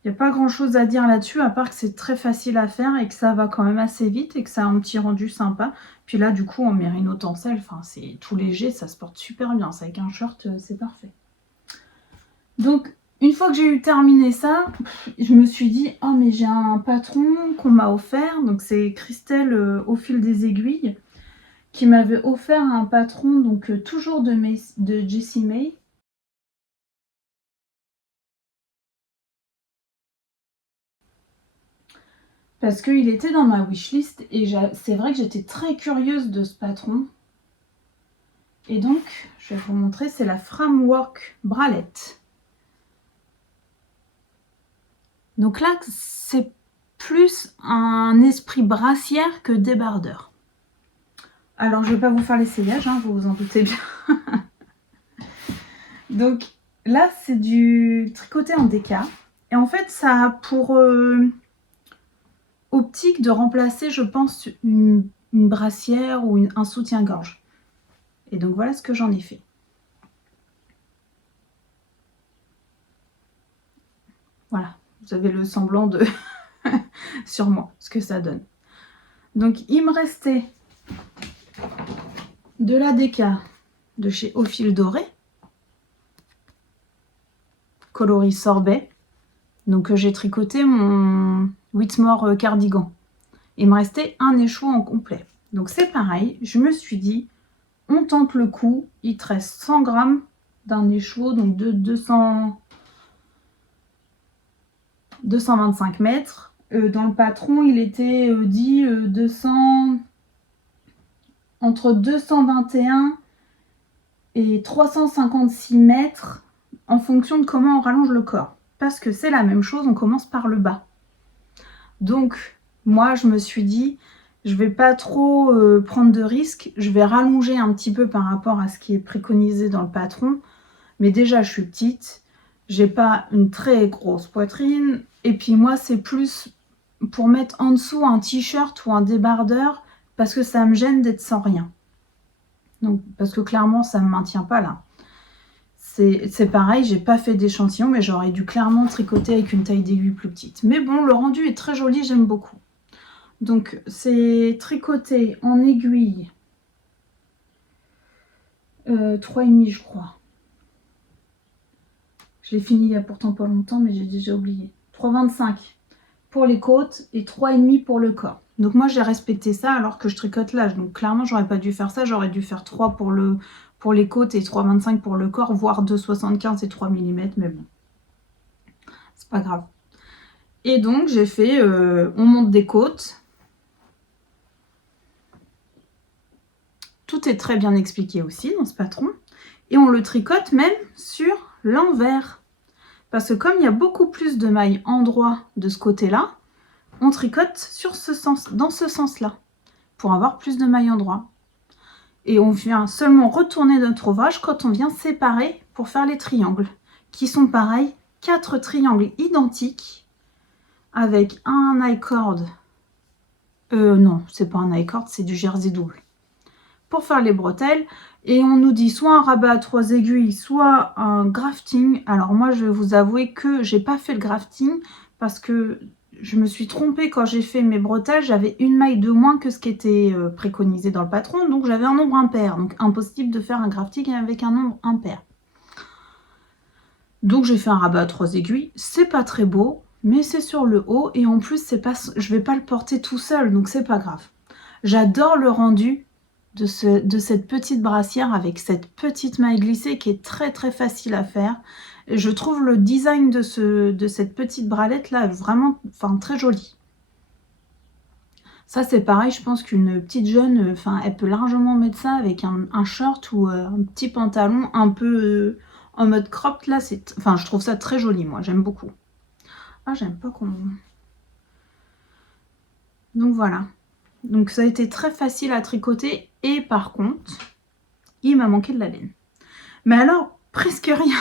Il n'y a pas grand chose à dire là-dessus, à part que c'est très facile à faire et que ça va quand même assez vite et que ça a un petit rendu sympa. Puis là, du coup, en mérino tencel, enfin, c'est tout léger, ça se porte super bien. Ça, avec un short, c'est parfait. Donc, une fois que j'ai eu terminé ça, je me suis dit, oh, mais j'ai un patron qu'on m'a offert. Donc, c'est Christelle au fil des aiguilles qui m'avait offert un patron, donc toujours de Jessie May. Parce qu'il était dans ma wishlist et c'est vrai que j'étais très curieuse de ce patron. Et donc, je vais vous montrer, c'est la Framework Bralette. Donc là, c'est plus un esprit brassière que débardeur. Alors, je ne vais pas vous faire l'essayage, hein, vous vous en doutez bien. Donc là, c'est du tricoté en déca. Et en fait, ça a pour... optique de remplacer, je pense, une une brassière ou un soutien-gorge. Et donc voilà ce que j'en ai fait. Voilà, vous avez le semblant de sur moi, ce que ça donne. Donc il me restait de la déca de chez Au Fil Doré, coloris sorbet. Donc j'ai tricoté mon Whitmore cardigan. Il me restait un écheveau en complet. Donc c'est pareil, je me suis dit, on tente le coup, il te reste 100 grammes d'un écheveau, donc de 225 mètres. Dans le patron, il était dit 200, entre 221 et 356 mètres en fonction de comment on rallonge le corps. Parce que c'est la même chose, on commence par le bas. Donc, moi, je me suis dit, je vais pas trop prendre de risques. Je vais rallonger un petit peu par rapport à ce qui est préconisé dans le patron. Mais déjà, je suis petite. J'ai pas une très grosse poitrine. Et puis moi, c'est plus pour mettre en dessous un t-shirt ou un débardeur parce que ça me gêne d'être sans rien. Donc, parce que clairement, ça ne me maintient pas là. C'est pareil, j'ai pas fait d'échantillon, mais j'aurais dû clairement tricoter avec une taille d'aiguille plus petite. Mais bon, le rendu est très joli, j'aime beaucoup. Donc, c'est tricoté en aiguille 3,5 je crois. Je l'ai fini il y a pourtant pas longtemps, mais j'ai déjà oublié. 3,25 pour les côtes et 3,5 pour le corps. Donc moi, j'ai respecté ça alors que je tricote l'âge. Donc clairement, j'aurais pas dû faire ça. J'aurais dû faire 3 pour les côtes et 3,25 pour le corps, voire 2,75 et 3 mm, mais bon. C'est pas grave. Et donc, j'ai fait, on monte des côtes. Tout est très bien expliqué aussi dans ce patron. Et on le tricote même sur l'envers. Parce que comme il y a beaucoup plus de mailles endroit de ce côté-là, on tricote sur ce sens, dans ce sens-là, pour avoir plus de mailles endroit. Et on vient seulement retourner notre ouvrage quand on vient séparer pour faire les triangles, qui sont pareils, 4 triangles identiques, avec un I-cord. Non, c'est pas un I-cord, c'est du jersey double. Pour faire les bretelles, et on nous dit soit un rabat à 3 aiguilles, soit un grafting. Alors moi, je vais vous avouer que j'ai pas fait le grafting parce que je me suis trompée quand j'ai fait mes bretelles. J'avais une maille de moins que ce qui était préconisé dans le patron, donc j'avais un nombre impair. Donc impossible de faire un grafting avec un nombre impair. Donc j'ai fait un rabat à 3 aiguilles. C'est pas très beau, mais c'est sur le haut et en plus je vais pas le porter tout seul, donc c'est pas grave. J'adore le rendu de cette petite brassière avec cette petite maille glissée qui est très très facile à faire. Et je trouve le design de cette petite bralette là vraiment très joli. Ça c'est pareil, je pense qu'une petite jeune, elle peut largement mettre ça avec un short ou un petit pantalon un peu en mode cropped là. Je trouve ça très joli, moi j'aime beaucoup. Ah, j'aime pas qu'on... Donc voilà. Donc ça a été très facile à tricoter et par contre, il m'a manqué de la laine. Mais alors, presque rien.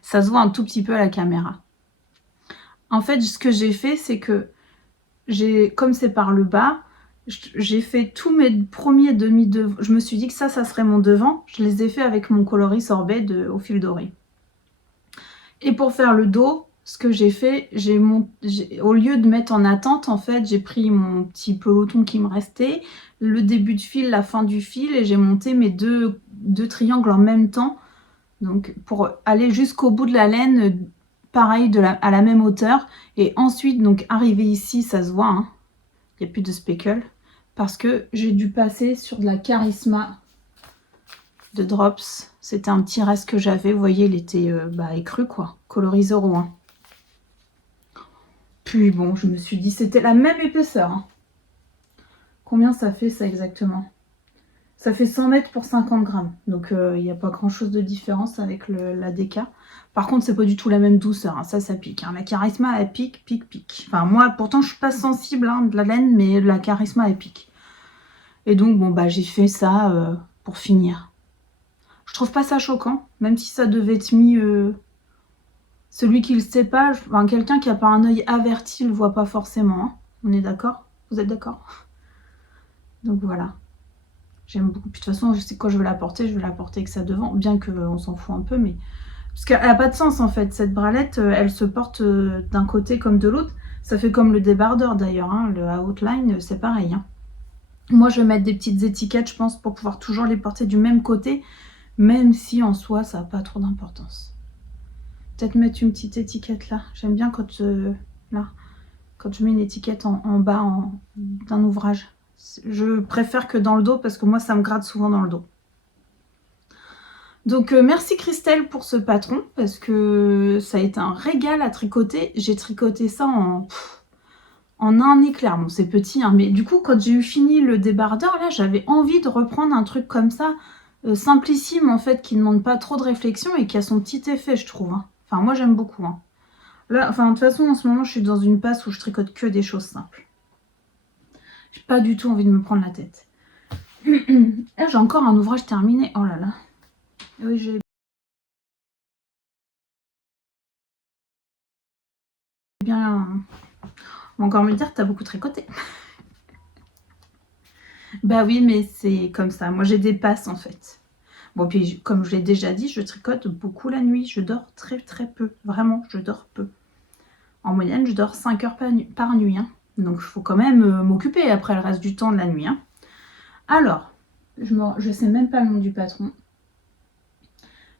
Ça se voit un tout petit peu à la caméra. En fait, ce que j'ai fait, c'est que comme c'est par le bas, j'ai fait tous mes premiers demi-devants. Je me suis dit que ça serait mon devant. Je les ai fait avec mon coloris sorbet Au Fil Doré. Et pour faire le dos, ce que j'ai fait, au lieu de mettre en attente, en fait, j'ai pris mon petit peloton qui me restait, le début de fil, la fin du fil, et j'ai monté mes deux triangles en même temps. Donc, pour aller jusqu'au bout de la laine, pareil, à la même hauteur. Et ensuite, donc, arrivé ici, ça se voit, hein, il n'y a plus de speckle, parce que j'ai dû passer sur de la Charisma de Drops. C'était un petit reste que j'avais, vous voyez, il était écru, quoi, coloris 01. Puis bon, je me suis dit, c'était la même épaisseur. Hein. Combien ça fait ça exactement? Ça fait 100 mètres pour 50 grammes. Donc il n'y a pas grand chose de différence avec la DK. Par contre, c'est pas du tout la même douceur. Hein. Ça pique. Hein. La Charisma, elle pique. Enfin, moi, pourtant, je suis pas sensible de la laine, mais la Charisma, elle pique. Et donc, bon, j'ai fait ça pour finir. Je trouve pas ça choquant, même si ça devait être mis... Celui qui le sait pas, quelqu'un qui n'a pas un œil averti le voit pas forcément. Hein. On est d'accord? Vous êtes d'accord? Donc voilà. J'aime beaucoup. Puis de toute façon, je sais que quand je vais la porter avec ça devant. Bien qu'on s'en fout un peu, mais... Parce qu'elle n'a pas de sens en fait. Cette bralette, elle se porte d'un côté comme de l'autre. Ça fait comme le débardeur d'ailleurs. Hein. Le outline, c'est pareil. Hein. Moi, je vais mettre des petites étiquettes, je pense, pour pouvoir toujours les porter du même côté. Même si en soi, ça n'a pas trop d'importance. Peut-être mettre une petite étiquette là. J'aime bien quand, là, quand je mets une étiquette en bas d'un ouvrage. Je préfère que dans le dos parce que moi, ça me gratte souvent dans le dos. Donc merci Christelle pour ce patron parce que ça a été un régal à tricoter. J'ai tricoté ça en un éclair. Bon c'est petit hein, mais du coup quand j'ai eu fini le débardeur là j'avais envie de reprendre un truc comme ça simplissime en fait qui ne demande pas trop de réflexion et qui a son petit effet je trouve. Hein. Enfin moi j'aime beaucoup. Hein. Là, enfin de toute façon en ce moment je suis dans une passe où je tricote que des choses simples. J'ai pas du tout envie de me prendre la tête. Là j'ai encore un ouvrage terminé. Oh là là. Oui j'ai bien... On va encore me dire que t'as beaucoup tricoté. Bah oui, mais c'est comme ça. Moi, j'ai des passes, en fait. Bon, puis, comme je l'ai déjà dit, je tricote beaucoup la nuit. Je dors très, très peu. Vraiment, je dors peu. En moyenne, je dors 5 heures par nuit. Hein. Donc, il faut quand même m'occuper après le reste du temps de la nuit. Hein. Alors, je sais même pas le nom du patron.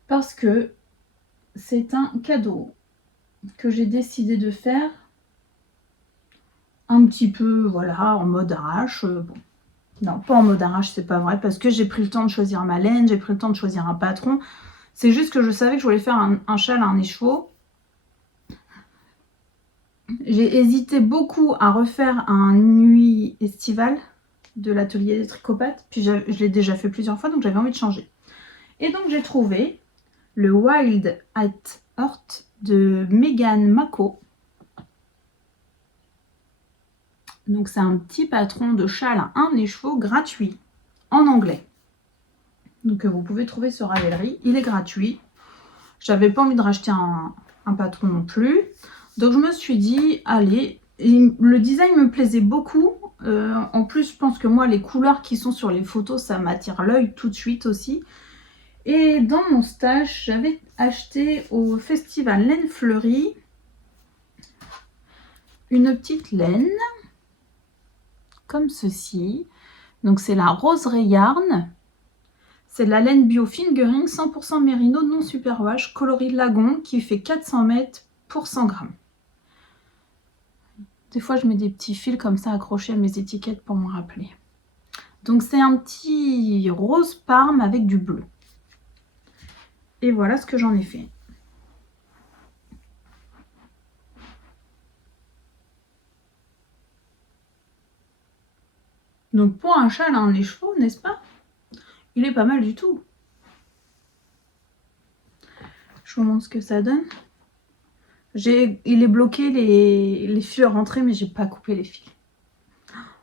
Parce que c'est un cadeau que j'ai décidé de faire un petit peu, voilà, en mode arrache. Bon. Non, pas en mode arrache, c'est pas vrai, parce que j'ai pris le temps de choisir ma laine, j'ai pris le temps de choisir un patron. C'est juste que je savais que je voulais faire un châle à un écheveau. J'ai hésité beaucoup à refaire un nuit estival de l'atelier des tricopathes, puis je l'ai déjà fait plusieurs fois, donc j'avais envie de changer. Et donc j'ai trouvé le Wild at Heart de Megan Mako. Donc c'est un petit patron de châle à un écheveau gratuit, en anglais. Donc vous pouvez trouver sur Ravelry, il est gratuit. J'avais pas envie de racheter un patron non plus. Donc je me suis dit, allez, et le design me plaisait beaucoup. En plus, je pense que moi, les couleurs qui sont sur les photos, ça m'attire l'œil tout de suite aussi. Et dans mon stage, j'avais acheté au festival Laine Fleurie une petite laine, comme ceci. Donc c'est la Roseraie Yarn. C'est de la laine bio fingering 100% mérino non superwash coloris lagon qui fait 400 mètres pour 100 grammes. Des fois je mets des petits fils comme ça accrochés à mes étiquettes pour me rappeler. Donc c'est un petit rose parme avec du bleu. Et voilà ce que j'en ai fait. Donc pour un châle à un écheveau, n'est-ce pas? Il est pas mal du tout. Je vous montre ce que ça donne. Il est bloqué les fils rentrés, mais j'ai pas coupé les fils.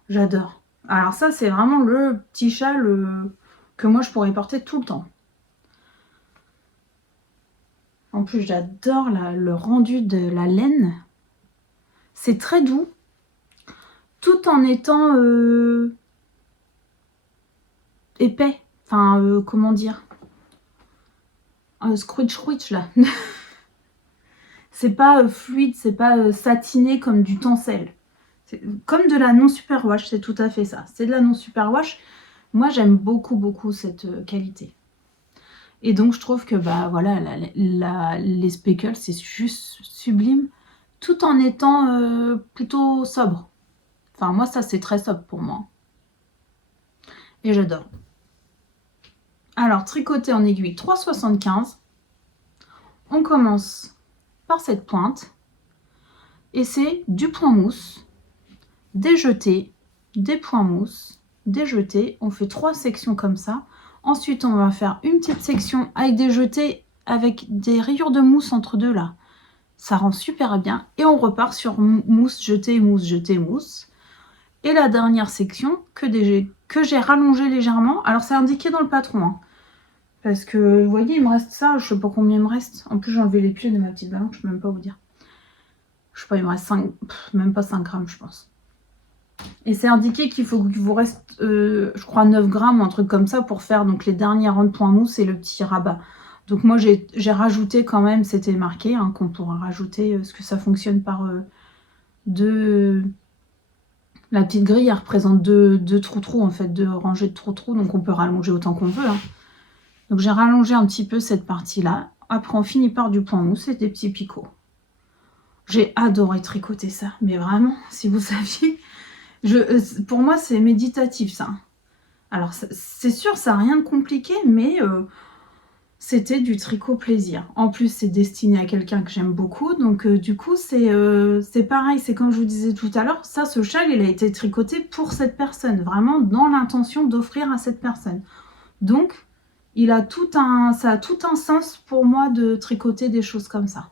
J'adore. Alors ça, c'est vraiment le petit châle que moi, je pourrais porter tout le temps. En plus, j'adore le rendu de la laine. C'est très doux, tout en étant épais. Enfin, comment dire, scrunch là. C'est pas fluide, c'est pas satiné comme du tencel. C'est comme de la non superwash, c'est tout à fait ça. C'est de la non superwash. Moi, j'aime beaucoup, beaucoup cette qualité. Et donc, je trouve que bah voilà, les speckles, c'est juste sublime, tout en étant plutôt sobre. Enfin, moi, ça, c'est très sobre pour moi. Et j'adore. Alors, tricoter en aiguille 3,75. On commence par cette pointe. Et c'est du point mousse, des jetés, des points mousse, des jetés. On fait 3 sections comme ça. Ensuite, on va faire une petite section avec des jetés, avec des rayures de mousse entre deux là. Ça rend super bien. Et on repart sur mousse, jeté, mousse, jeté, mousse. Et la dernière section que j'ai rallongé légèrement. Alors, c'est indiqué dans le patron. Hein, parce que, vous voyez, il me reste ça. Je sais pas combien il me reste. En plus, j'ai enlevé les pieds de ma petite balance. Je peux même pas vous dire. Je sais pas, il me reste 5, même pas 5 grammes, je pense. Et c'est indiqué qu'il faut qu'il vous reste, je crois, 9 grammes ou un truc comme ça pour faire donc les derniers rangs de point mousse et le petit rabat. Donc moi, j'ai rajouté quand même, c'était marqué, hein, qu'on pourra rajouter, parce que ça fonctionne par deux... La petite grille, elle représente deux trous-trous, en fait, 2 rangées de trous-trous, donc on peut rallonger autant qu'on veut. Hein. Donc j'ai rallongé un petit peu cette partie-là. Après, on finit par du point mousse et des petits picots. J'ai adoré tricoter ça, mais vraiment, si vous saviez... pour moi, c'est méditatif, ça. Alors, c'est sûr, ça n'a rien de compliqué, mais c'était du tricot plaisir. En plus, c'est destiné à quelqu'un que j'aime beaucoup, donc du coup, c'est pareil, c'est comme je vous disais tout à l'heure, ça, ce châle, il a été tricoté pour cette personne, vraiment dans l'intention d'offrir à cette personne. Donc, ça a tout un sens pour moi de tricoter des choses comme ça.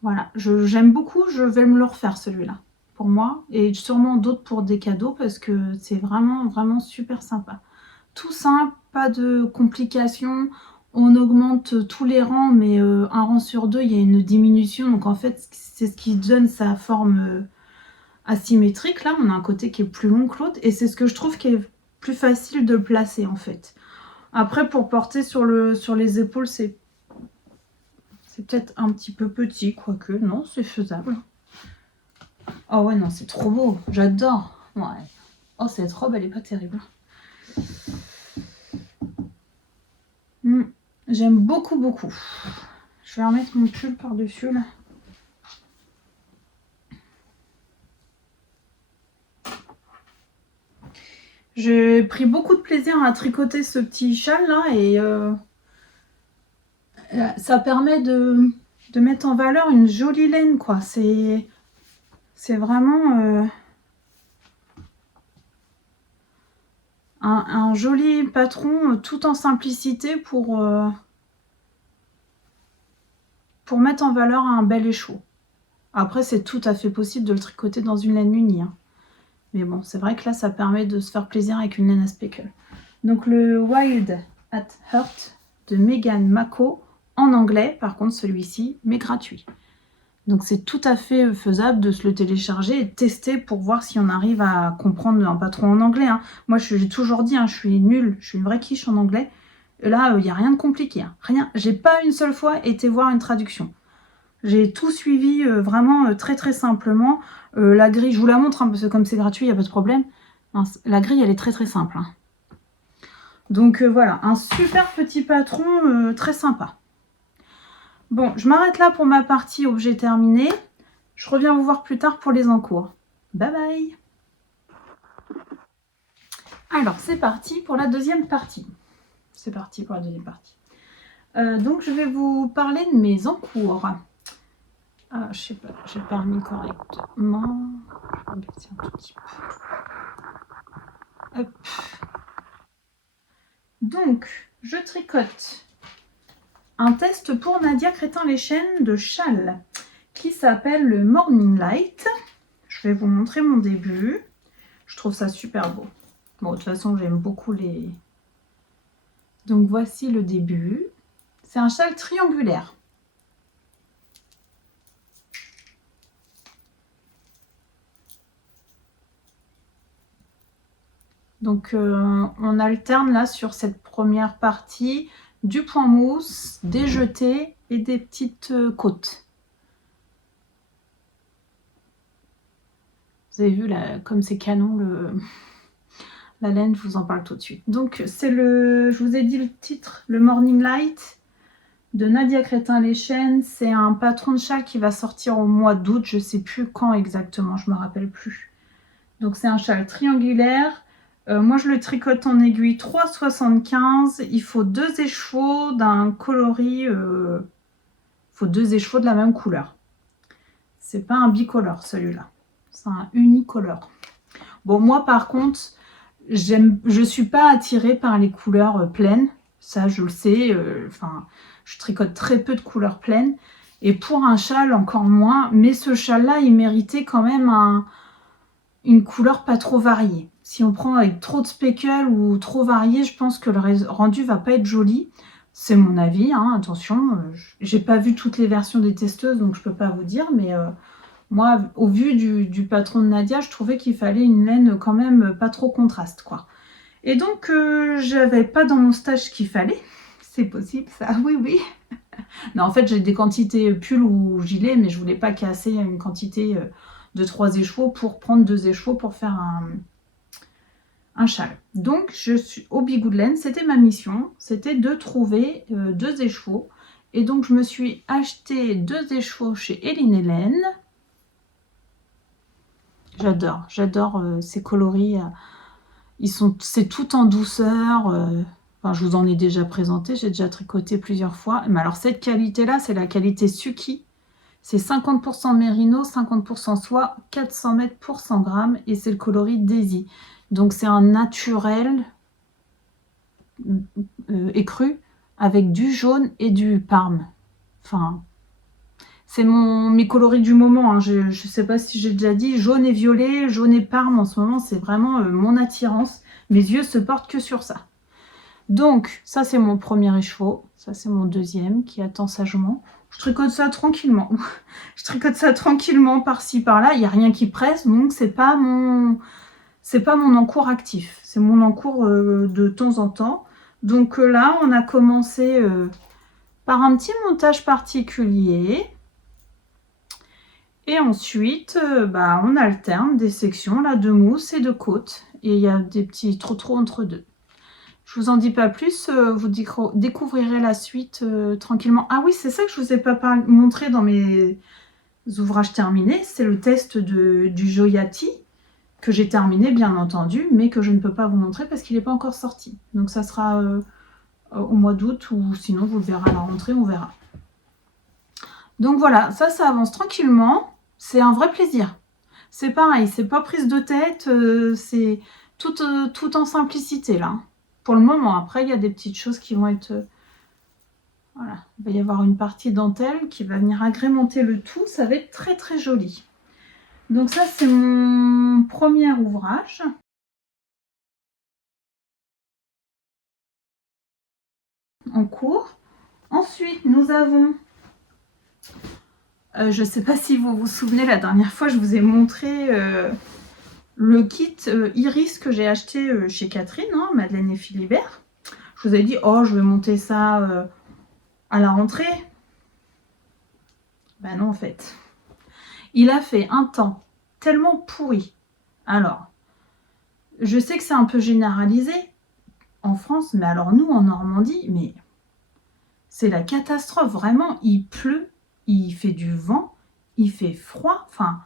Voilà, j'aime beaucoup, je vais me le refaire celui-là. Pour moi, et sûrement d'autres pour des cadeaux, parce que c'est vraiment, vraiment super sympa. Tout simple, pas de complications, on augmente tous les rangs, mais un rang sur 2, il y a une diminution, donc en fait, c'est ce qui donne sa forme asymétrique. Là, on a un côté qui est plus long que l'autre, et c'est ce que je trouve qui est plus facile de placer, en fait. Après, pour porter sur les épaules, c'est peut-être un petit peu petit, quoique, non, c'est faisable. Oh ouais, non, c'est trop beau. J'adore. Ouais. Oh, cette robe, elle est pas terrible. J'aime beaucoup, beaucoup. Je vais remettre mon pull par-dessus, là. J'ai pris beaucoup de plaisir à tricoter ce petit châle, là, et ça permet de mettre en valeur une jolie laine, quoi. C'est vraiment... un joli patron tout en simplicité pour mettre en valeur un bel écheau. Après, c'est tout à fait possible de le tricoter dans une laine unie. Hein. Mais bon, c'est vrai que là, ça permet de se faire plaisir avec une laine à speckle. Donc le Wild at Heart de Megan Mako en anglais, par contre celui-ci, mais gratuit. Donc c'est tout à fait faisable de se le télécharger et de tester pour voir si on arrive à comprendre un patron en anglais. Hein. Moi, j'ai toujours dit, hein, je suis nulle, je suis une vraie quiche en anglais. Et là, il n'y a rien de compliqué. Hein. Rien. J'ai pas une seule fois été voir une traduction. J'ai tout suivi vraiment très très simplement. La grille, je vous la montre, hein, parce que comme c'est gratuit, il n'y a pas de problème. Hein, la grille, elle est très très simple. Hein. Donc voilà, un super petit patron très sympa. Bon, je m'arrête là pour ma partie objet terminé. Je reviens vous voir plus tard pour les encours. Bye bye. Alors, c'est parti pour la deuxième partie. Donc, je vais vous parler de mes encours. Je sais pas, j'ai pas remis correctement. Je vais baisser un tout petit peu. Hop. Donc, je tricote un test pour Nadia Crétin-Léchenne de châle qui s'appelle le Morning Light. Je vais vous montrer mon début. Je trouve ça super beau. Bon, de toute façon, j'aime beaucoup les... Donc, voici le début. C'est un châle triangulaire. Donc, on alterne là sur cette première partie du point mousse, des jetés et des petites côtes. Vous avez vu, là, comme c'est canon, la laine, je vous en parle tout de suite. Donc, c'est je vous ai dit le titre, le Morning Light de Nadia Crétin-Léchenne. C'est un patron de châle qui va sortir au mois d'août. Je ne sais plus quand exactement, je ne me rappelle plus. Donc, c'est un châle triangulaire. Moi, je le tricote en aiguille 3,75. Il faut 2 écheveaux d'un coloris. Il faut 2 écheveaux de la même couleur. C'est pas un bicolore, celui-là. C'est un unicolore. Bon, moi, par contre, je suis pas attirée par les couleurs pleines. Ça, je le sais. Je tricote très peu de couleurs pleines. Et pour un châle, encore moins. Mais ce châle-là, il méritait quand même une couleur pas trop variée. Si on prend avec trop de speckle ou trop varié, je pense que le rendu va pas être joli. C'est mon avis, hein, attention. J'ai pas vu toutes les versions des testeuses, donc je peux pas vous dire, mais Moi, au vu du patron de Nadia, je trouvais qu'il fallait une laine quand même pas trop contraste, quoi. Et donc, j'avais pas dans mon stage ce qu'il fallait. C'est possible, ça, oui, oui. Non, en fait, j'ai des quantités pull ou gilet, mais je voulais pas casser une quantité de 3 écheveaux pour prendre 2 écheveaux pour faire un châle. Donc, je suis au Bigoud de laine. C'était ma mission, c'était de trouver 2 écheveaux. Et donc, je me suis acheté 2 écheveaux chez Eline Hélène. J'adore ces coloris. C'est tout en douceur. Enfin, je vous en ai déjà présenté, j'ai déjà tricoté plusieurs fois. Mais alors, cette qualité-là, c'est la qualité Suki. C'est 50% mérino, 50% soie, 400 mètres pour 100 grammes. Et c'est le coloris Daisy. Donc, c'est un naturel écru avec du jaune et du parme. Enfin, c'est mes coloris du moment. Hein. Je ne sais pas si j'ai déjà dit. Jaune et violet, jaune et parme en ce moment, c'est vraiment mon attirance. Mes yeux se portent que sur ça. Donc, ça c'est mon premier écheveau. Ça c'est mon deuxième qui attend sagement. Je tricote ça tranquillement. Je tricote ça tranquillement par-ci par-là. Il n'y a rien qui presse, donc c'est pas mon encours actif. C'est mon encours de temps en temps. Donc là, on a commencé par un petit montage particulier. Et ensuite, on alterne des sections là, de mousse et de côte. Et il y a des petits trous entre deux. Je vous en dis pas plus, vous découvrirez la suite tranquillement. Ah oui, c'est ça que je vous ai pas montré dans mes ouvrages terminés. C'est le test du Joyati que j'ai terminé, bien entendu, mais que je ne peux pas vous montrer parce qu'il n'est pas encore sorti. Donc ça sera au mois d'août ou sinon vous le verrez à la rentrée, on verra. Donc voilà, ça avance tranquillement. C'est un vrai plaisir. C'est pareil, c'est pas prise de tête, c'est tout en simplicité là. Pour le moment, après, il y a des petites choses qui vont être... voilà, il va y avoir une partie dentelle qui va venir agrémenter le tout. Ça va être très très joli. Donc ça, c'est mon premier ouvrage. En cours. Ensuite, nous avons... je ne sais pas si vous vous souvenez, la dernière fois, je vous ai montré le kit Iris que j'ai acheté chez Catherine, hein, Madeleine et Philibert. Je vous ai dit, oh, je vais monter ça à la rentrée. Ben non, en fait. Il a fait un temps tellement pourri. Alors, je sais que c'est un peu généralisé en France, mais alors nous, en Normandie, mais c'est la catastrophe. Vraiment, il pleut, il fait du vent, il fait froid. Enfin,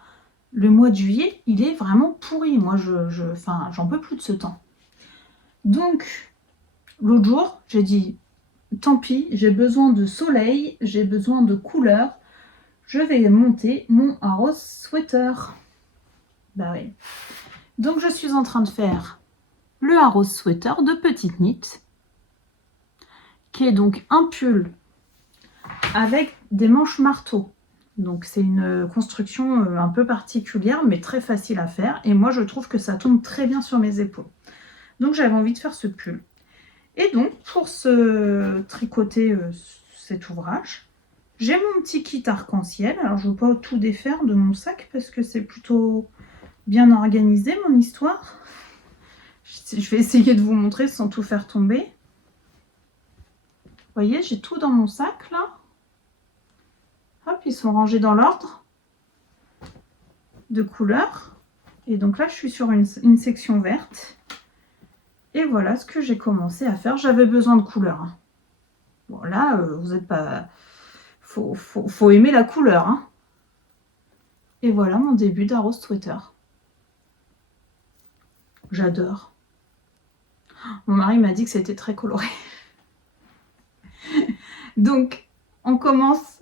le mois de juillet, il est vraiment pourri. Moi, j'en peux plus de ce temps. Donc, l'autre jour, j'ai dit, tant pis, j'ai besoin de soleil, j'ai besoin de couleurs. Je vais monter mon Arrose Sweater. Bah oui. Donc, je suis en train de faire le Arrose Sweater de Petite Knit, qui est donc un pull avec des manches marteau. Donc, c'est une construction un peu particulière, mais très facile à faire. Et moi, je trouve que ça tombe très bien sur mes épaules. Donc, j'avais envie de faire ce pull. Et donc, pour se tricoter cet ouvrage, j'ai mon petit kit arc-en-ciel. Alors, je ne veux pas tout défaire de mon sac parce que c'est plutôt bien organisé, mon histoire. Je vais essayer de vous montrer sans tout faire tomber. Vous voyez, j'ai tout dans mon sac, là. Hop, ils sont rangés dans l'ordre de couleurs. Et donc là, je suis sur une section verte. Et voilà ce que j'ai commencé à faire. J'avais besoin de couleurs. Hein. Bon, là, vous n'êtes pas... Faut aimer la couleur. Hein. Et voilà mon début d'Arrose Sweater. J'adore. Mon mari m'a dit que c'était très coloré. Donc, on commence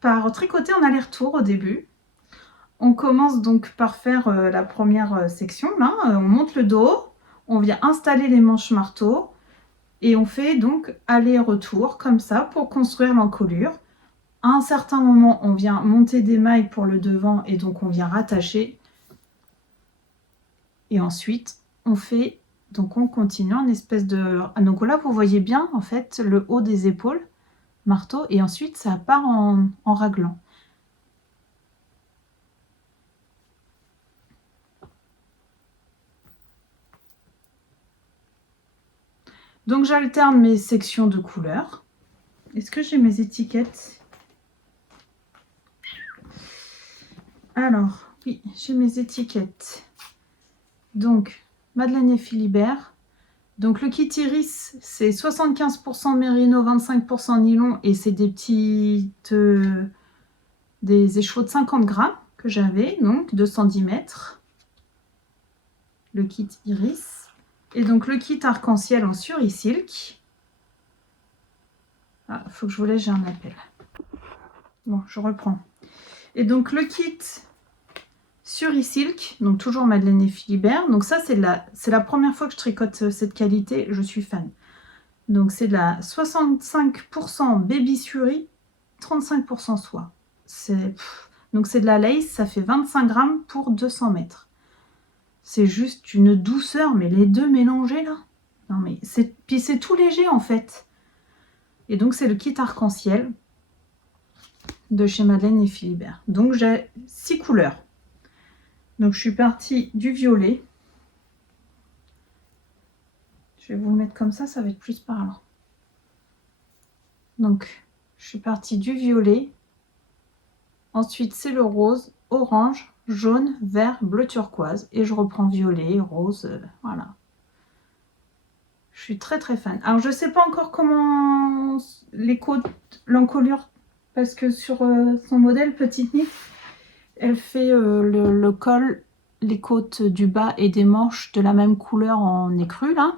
par tricoter en aller-retour au début. On commence donc par faire la première section. Là, on monte le dos, on vient installer les manches marteau et on fait donc aller-retour comme ça pour construire l'encolure. À un certain moment, on vient monter des mailles pour le devant et donc on vient rattacher. Et ensuite, on fait, donc on continue en espèce de... Donc là, vous voyez bien en fait le haut des épaules, marteau, et ensuite ça part en raglan. Donc j'alterne mes sections de couleurs. Est-ce que j'ai mes étiquettes? Alors, oui, j'ai mes étiquettes. Donc, Madeleine et Philibert. Donc le kit Iris, c'est 75% mérino, 25% nylon et c'est des petites des écheveaux de 50 grammes que j'avais, donc 210 mètres. Le kit Iris. Et donc le kit arc-en-ciel en Suri-Silk. Ah, faut que je vous laisse, j'ai un appel. Bon, je reprends. Et donc le kit Suri-Silk, donc toujours Madeleine et Philibert. Donc ça, c'est la première fois que je tricote cette qualité, je suis fan. Donc c'est de la 65% baby Suri, 35% soie. Donc c'est de la lace, ça fait 25 grammes pour 200 mètres. C'est juste une douceur, mais les deux mélangés là. Non mais puis c'est tout léger en fait. Et donc c'est le kit arc-en-ciel de chez Madeleine et Philibert. Donc j'ai 6 couleurs. Donc je suis partie du violet. Je vais vous le mettre comme ça va être plus parlant. Donc je suis partie du violet. Ensuite c'est le rose, orange, jaune, vert, bleu turquoise. Et je reprends violet, rose, voilà. Je suis très très fan. Alors je sais pas encore comment les côtes, l'encolure, parce que sur son modèle Petite Knit, elle fait le col, les côtes du bas et des manches de la même couleur en écru là.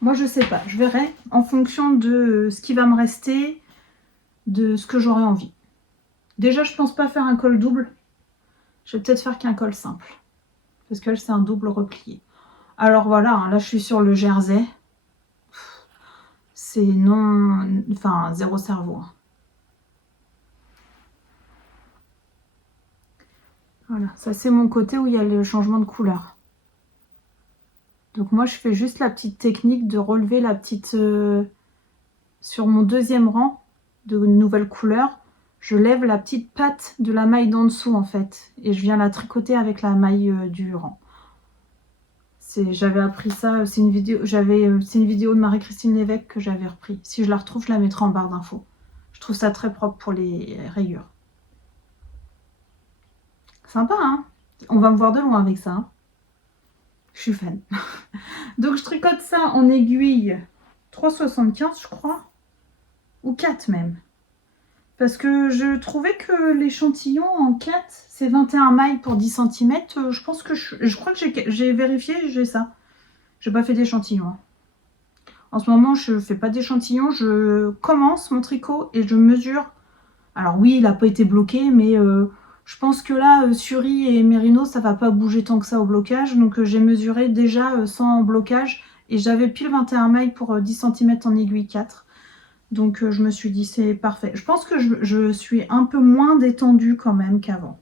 Moi je sais pas, je verrai en fonction de ce qui va me rester, de ce que j'aurai envie. Déjà je pense pas faire un col double, je vais peut-être faire qu'un col simple, parce que c'est un double replié. Alors voilà, hein, là je suis sur le jersey. C'est non... Enfin, zéro cerveau. Voilà, ça c'est mon côté où il y a le changement de couleur. Donc moi je fais juste la petite technique de relever la petite... sur mon deuxième rang de nouvelles couleurs, je lève la petite patte de la maille d'en dessous en fait. Et je viens la tricoter avec la maille du rang. J'avais appris ça, c'est une vidéo de Marie-Christine Lévesque que j'avais repris. Si je la retrouve, je la mettrai en barre d'infos. Je trouve ça très propre pour les rayures. Sympa, hein? On va me voir de loin avec ça. Hein, je suis fan. Donc je tricote ça en aiguille 3,75 je crois. Ou 4 même. Parce que je trouvais que l'échantillon en 4, c'est 21 mailles pour 10 cm. Je pense que je crois que j'ai vérifié, j'ai ça. J'ai pas fait d'échantillon. Hein. En ce moment, je fais pas d'échantillon. Je commence mon tricot et je mesure. Alors oui, il n'a pas été bloqué, mais je pense que là, Suri et Mérino, ça va pas bouger tant que ça au blocage. Donc j'ai mesuré déjà sans blocage. Et j'avais pile 21 mailles pour 10 cm en aiguille 4. Donc je me suis dit c'est parfait. Je pense que je suis un peu moins détendue quand même qu'avant.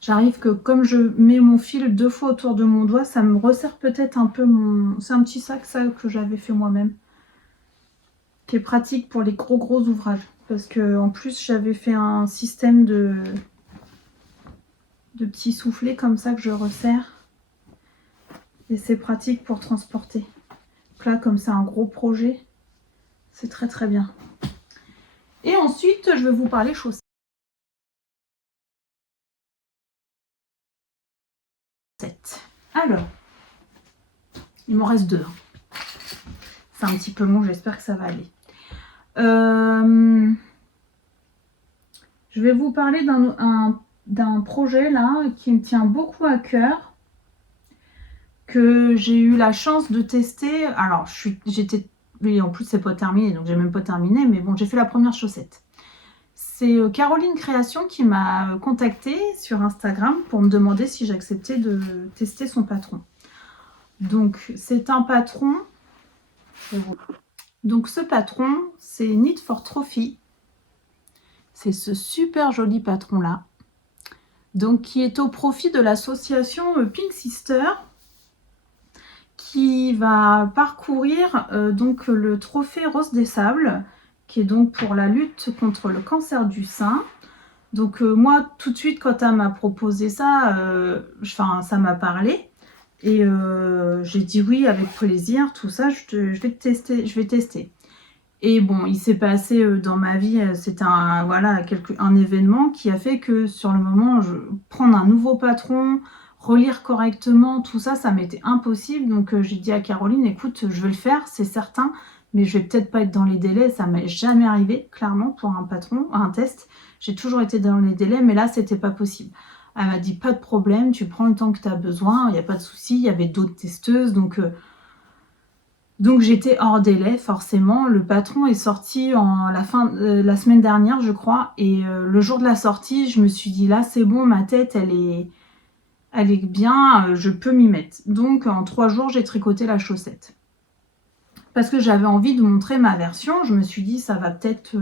J'arrive que comme je mets mon fil 2 fois autour de mon doigt, ça me resserre peut-être un peu mon... C'est un petit sac ça que j'avais fait moi-même. Qui est pratique pour les gros ouvrages. Parce que en plus j'avais fait un système de petits soufflets comme ça que je resserre. Et c'est pratique pour transporter. Donc là comme c'est un gros projet, c'est très très bien. Et ensuite, je vais vous parler chaussettes. Alors, il m'en reste 2. C'est un petit peu long, j'espère que ça va aller. Je vais vous parler d'un projet là qui me tient beaucoup à cœur, que j'ai eu la chance de tester. Alors, en plus, c'est pas terminé, donc j'ai même pas terminé, mais bon, j'ai fait la première chaussette. C'est Caroline Création qui m'a contactée sur Instagram pour me demander si j'acceptais de tester son patron. Donc, c'est un patron. Donc, ce patron, c'est Knit for Trophy. C'est ce super joli patron-là. Donc, qui est au profit de l'association Pink Sister, qui va parcourir donc le trophée Rose des Sables, qui est donc pour la lutte contre le cancer du sein. Donc moi, tout de suite, quand elle m'a proposé ça, ça m'a parlé. Et j'ai dit oui avec plaisir, tout ça, je vais tester. Et bon, il s'est passé dans ma vie, c'était un événement qui a fait que sur le moment, prendre un nouveau patron, relire correctement, tout ça, ça m'était impossible. Donc j'ai dit à Caroline, écoute, je vais le faire, c'est certain, mais je vais peut-être pas être dans les délais. Ça m'est jamais arrivé, clairement, pour un test. J'ai toujours été dans les délais, mais là, c'était pas possible. Elle m'a dit, pas de problème, tu prends le temps que tu as besoin, il n'y a pas de souci. Il y avait d'autres testeuses, donc j'étais hors délai, forcément. Le patron est sorti la semaine dernière, je crois. Et le jour de la sortie, je me suis dit, là, c'est bon, ma tête, elle est bien, je peux m'y mettre. Donc, en 3 jours, j'ai tricoté la chaussette. Parce que j'avais envie de montrer ma version. Je me suis dit, ça va peut-être,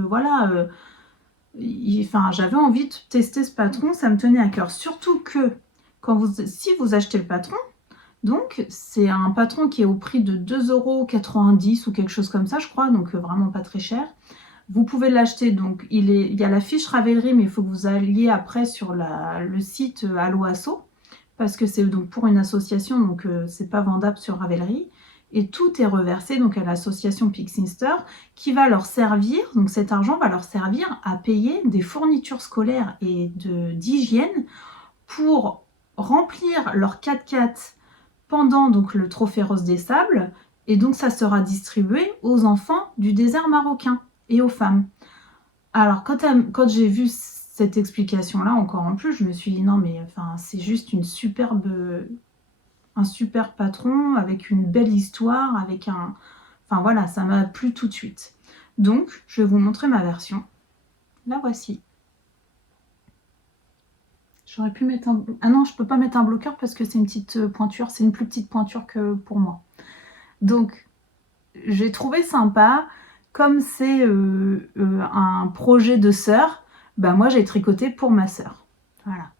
j'avais envie de tester ce patron. Ça me tenait à cœur. Surtout que, si vous achetez le patron, donc, c'est un patron qui est au prix de 2,90 € ou quelque chose comme ça, je crois, donc vraiment pas très cher. Vous pouvez l'acheter, donc il y a la fiche Ravelry, mais il faut que vous alliez après sur le site Allo Asso, parce que c'est donc pour une association, donc c'est pas vendable sur Ravelry. Et tout est reversé donc à l'association Pixinster, qui va leur servir, donc cet argent va leur servir à payer des fournitures scolaires et d'hygiène pour remplir leur 4x4 pendant donc le Trophée Rose des Sables, et donc ça sera distribué aux enfants du désert marocain et aux femmes. Alors quand j'ai vu cette explication-là, encore en plus, je me suis dit non mais c'est juste un super patron avec une belle histoire, avec ça m'a plu tout de suite. Donc je vais vous montrer ma version. La voici. J'aurais pu mettre un... Ah non, je peux pas mettre un bloqueur parce que c'est une petite pointure. C'est une plus petite pointure que pour moi. Donc, j'ai trouvé sympa. Comme c'est un projet de sœur, moi, j'ai tricoté pour ma sœur. Voilà.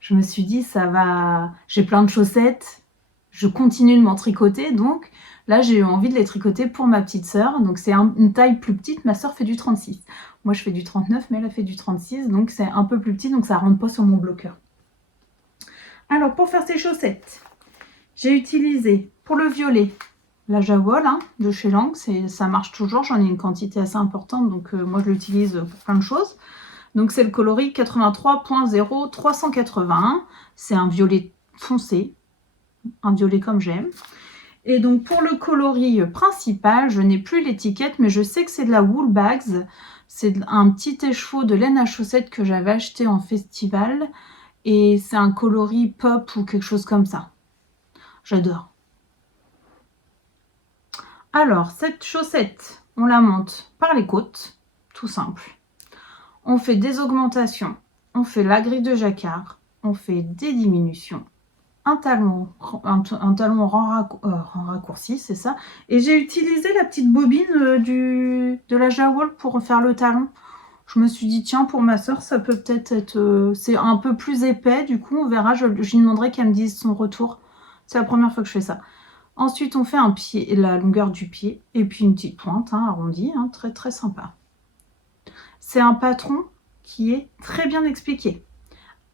Je me suis dit, ça va... J'ai plein de chaussettes. Je continue de m'en tricoter. Donc, là, j'ai eu envie de les tricoter pour ma petite sœur. Donc, c'est une taille plus petite. Ma sœur fait du 36. Moi, je fais du 39, mais elle a fait du 36. Donc, c'est un peu plus petit. Donc, ça ne rentre pas sur mon bloqueur. Alors, pour faire ces chaussettes, j'ai utilisé pour le violet la Jawol de chez Lang. Ça marche toujours. J'en ai une quantité assez importante. Donc, moi, je l'utilise pour plein de choses. Donc, c'est le coloris 83.0381. C'est un violet foncé. Un violet comme j'aime. Et donc pour le coloris principal, je n'ai plus l'étiquette, mais je sais que c'est de la Wool Bags. C'est un petit écheveau de laine à chaussettes que j'avais acheté en festival. Et c'est un coloris pop ou quelque chose comme ça. J'adore. Alors, cette chaussette, on la monte par les côtes, tout simple. On fait des augmentations, on fait la grille de jacquard, on fait des diminutions. Un talon rang raccourci, c'est ça. Et j'ai utilisé la petette bobine de la Jawol pour faire le talon. Je me suis dit, tiens, pour ma soeur, ça peut peut-être être... c'est un peu plus épais, du coup, on verra. Je lui demanderai qu'elle me dise son retour. C'est la première fois que je fais ça. Ensuite, on fait un pied, la longueur du pied, et puis une petite pointe arrondie, très très sympa. C'est un patron qui est très bien expliqué.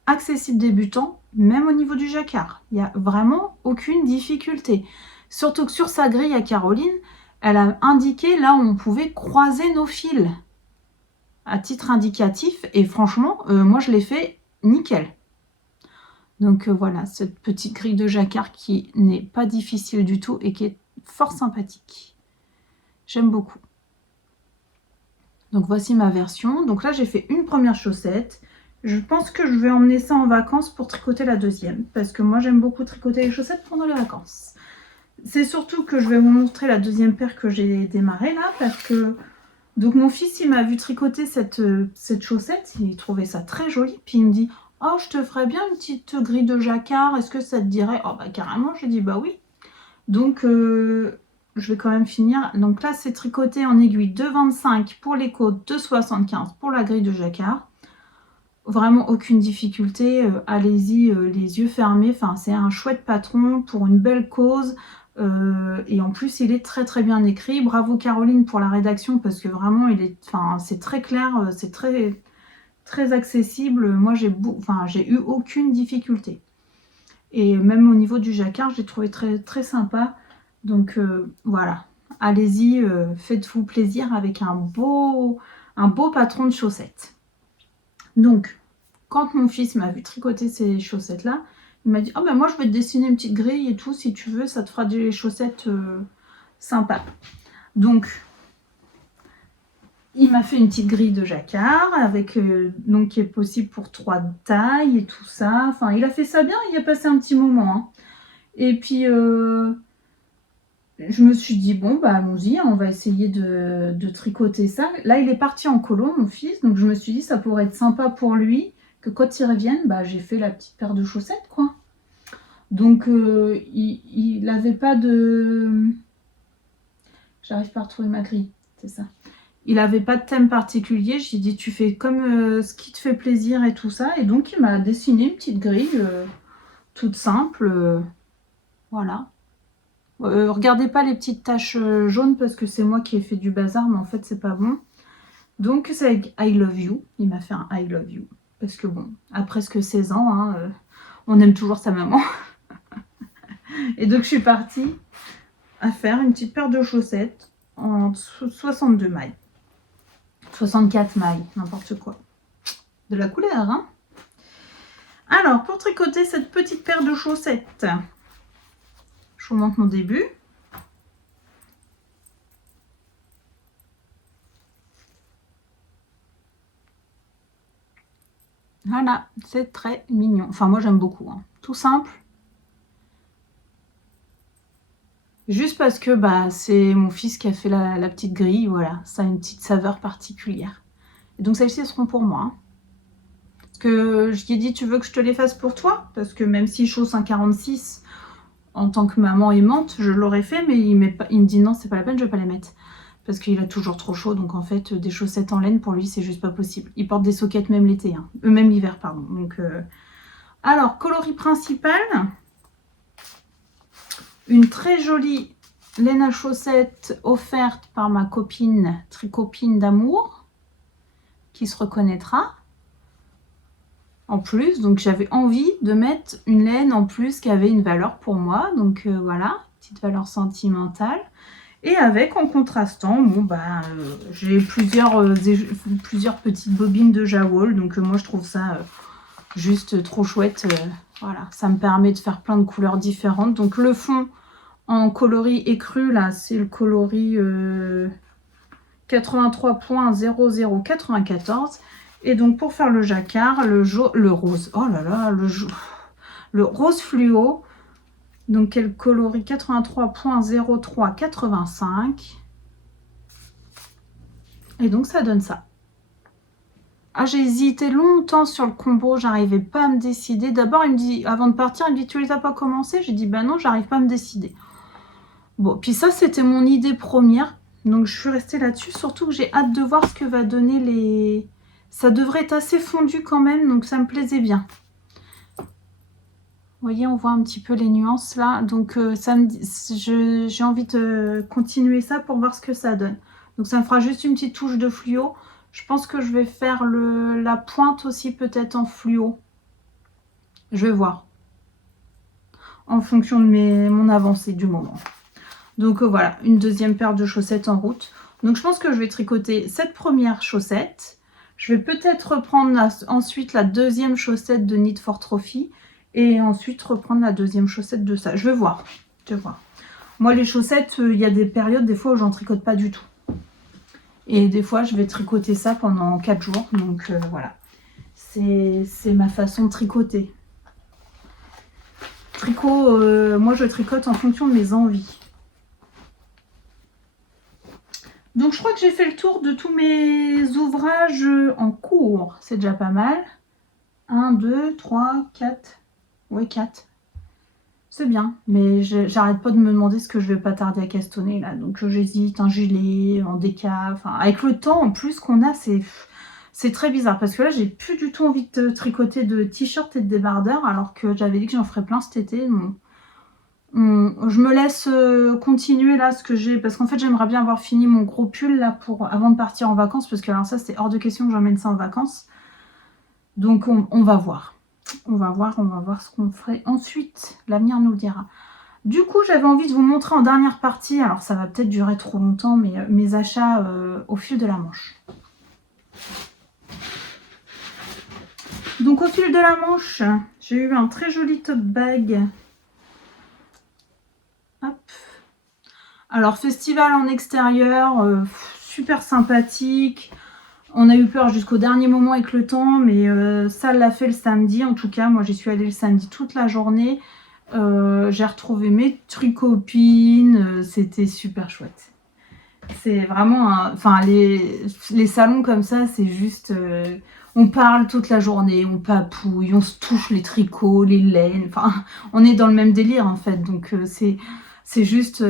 Accessible débutant, même au niveau du jacquard. Il n'y a vraiment aucune difficulté. Surtout que sur sa grille à Caroline, elle a indiqué là où on pouvait croiser nos fils à titre indicatif. Et franchement, moi je l'ai fait nickel. Donc voilà, cette petite grille de jacquard qui n'est pas difficile du tout et qui est fort sympathique. J'aime beaucoup. Donc voici ma version. Donc là, j'ai fait une première chaussette. Je pense que je vais emmener ça en vacances pour tricoter la deuxième. Parce que moi, j'aime beaucoup tricoter les chaussettes pendant les vacances. C'est surtout que je vais vous montrer la deuxième paire que j'ai démarrée là. Parce que donc mon fils, il m'a vu tricoter cette chaussette. Il trouvait ça très joli. Puis il me dit, oh, je te ferais bien une petite grille de jacquard. Est-ce que ça te dirait? Oh, bah carrément. J'ai dit, bah oui. Donc, je vais quand même finir. Donc là, c'est tricoté en aiguille 2,25 pour les côtes, 2,75 pour la grille de jacquard. Vraiment aucune difficulté, allez-y les yeux fermés, c'est un chouette patron pour une belle cause et en plus il est très très bien écrit. Bravo Caroline pour la rédaction parce que vraiment c'est très clair, c'est très accessible. Moi j'ai eu aucune difficulté. Et même au niveau du jacquard, je l'ai trouvé très, très sympa. Donc voilà, allez-y, faites-vous plaisir avec un beau patron de chaussettes. Donc, quand mon fils m'a vu tricoter ces chaussettes-là, il m'a dit « Oh ben moi je vais te dessiner une petite grille et tout, si tu veux, ça te fera des chaussettes sympas. » Donc, il m'a fait une petite grille de jacquard avec donc qui est possible pour 3 tailles et tout ça. Enfin, il a fait ça bien, il a passé un petit moment. Hein. Et puis, je me suis dit, bon, bah allons-y, on va essayer de tricoter ça. Là, il est parti en colo, mon fils, donc je me suis dit, ça pourrait être sympa pour lui, que quand il revienne, bah j'ai fait la petite paire de chaussettes, quoi. Donc, il n'avait pas de... J'arrive pas à retrouver ma grille, c'est ça. Il n'avait pas de thème particulier. J'ai dit, tu fais comme ce qui te fait plaisir et tout ça. Et donc, il m'a dessiné une petite grille toute simple. Voilà. Regardez pas les petites taches jaunes parce que c'est moi qui ai fait du bazar, mais en fait, c'est pas bon. Donc, c'est avec I Love You. Il m'a fait un I Love You. Parce que bon, à presque 16 ans, hein, on aime toujours sa maman. Et donc, je suis partie à faire une petite paire de chaussettes en 62 mailles. 64 mailles, n'importe quoi. De la couleur, hein. Alors, pour tricoter cette petite paire de chaussettes, je vous montre mon début. Voilà, c'est très mignon. Enfin, moi, j'aime beaucoup. Hein. Tout simple. Juste parce que bah, c'est mon fils qui a fait la petite grille. Voilà, ça a une petite saveur particulière. Et donc, celles-ci seront pour moi. Hein. Parce que je lui ai dit, tu veux que je te les fasse pour toi? Parce que même si je chausse un 46, en tant que maman aimante, je l'aurais fait, mais il me dit non, c'est pas la peine, je vais pas les mettre. Parce qu'il a toujours trop chaud, donc en fait, des chaussettes en laine, pour lui, c'est juste pas possible. Il porte des soquettes même l'été, hein. Même l'hiver, pardon. Donc, alors, coloris principal, une très jolie laine à chaussettes offerte par ma copine, tricopine d'amour, qui se reconnaîtra. En plus, donc j'avais envie de mettre une laine en plus qui avait une valeur pour moi. Donc voilà, petite valeur sentimentale. Et avec, en contrastant, bon bah j'ai plusieurs petites bobines de Jawol. Donc moi je trouve ça juste trop chouette. Voilà, ça me permet de faire plein de couleurs différentes. Donc le fond en coloris écru, là, c'est le coloris 83.0094. Et donc pour faire le jacquard, le rose, oh là là, le rose fluo, donc quel coloris 83.0385. Et donc ça donne ça. Ah, j'ai hésité longtemps sur le combo, j'arrivais pas à me décider. D'abord, il me dit, avant de partir, il me dit, tu les as pas commencé? J'ai dit, bah non, j'arrive pas à me décider. Bon, puis ça, c'était mon idée première. Donc je suis restée là-dessus, surtout que j'ai hâte de voir ce que va donner les... Ça devrait être assez fondu quand même, donc ça me plaisait bien. Vous voyez, on voit un petit peu les nuances là. Donc j'ai envie de continuer ça pour voir ce que ça donne. Donc ça me fera juste une petite touche de fluo. Je pense que je vais faire la pointe aussi peut-être en fluo. Je vais voir. En fonction de mon avancée du moment. Donc voilà, une deuxième paire de chaussettes en route. Donc je pense que je vais tricoter cette première chaussette. Je vais peut-être reprendre ensuite la deuxième chaussette de Knit for Trophy et ensuite reprendre la deuxième chaussette de ça. Je vais voir. Je vais voir. Moi, les chaussettes, il y a des périodes, des fois, où j'en tricote pas du tout. Et des fois, je vais tricoter ça pendant 4 jours. Donc voilà. C'est ma façon de tricoter. Tricot, moi, je tricote en fonction de mes envies. Donc, je crois que j'ai fait le tour de tous mes ouvrages en cours. C'est déjà pas mal. 1, 2, 3, 4. Oui, 4. C'est bien. Mais j'arrête pas de me demander ce que je vais pas tarder à castonner là. Donc, j'hésite. Un gilet, en déca. Enfin, avec le temps en plus qu'on a, c'est très bizarre. Parce que là, j'ai plus du tout envie de tricoter de t-shirts et de débardeurs. Alors que j'avais dit que j'en ferais plein cet été. Bon. Je me laisse continuer là ce que j'ai, parce qu'en fait j'aimerais bien avoir fini mon gros pull là avant de partir en vacances, parce que alors ça c'est hors de question que j'emmène ça en vacances, donc on va voir. On va voir ce qu'on ferait ensuite. L'avenir nous le dira. Du coup, j'avais envie de vous montrer en dernière partie, alors ça va peut-être durer trop longtemps, mais mes achats au fil de la manche. Donc au fil de la manche, j'ai eu un très joli tote bag. Hop. Alors festival en extérieur, super sympathique. On a eu peur jusqu'au dernier moment avec le temps, mais ça l'a fait le samedi. En tout cas, moi j'y suis allée le samedi toute la journée. J'ai retrouvé mes tricopines, c'était super chouette. C'est vraiment enfin les salons comme ça, c'est juste on parle toute la journée, on papouille, on se touche les tricots, les laines, enfin on est dans le même délire en fait, donc c'est juste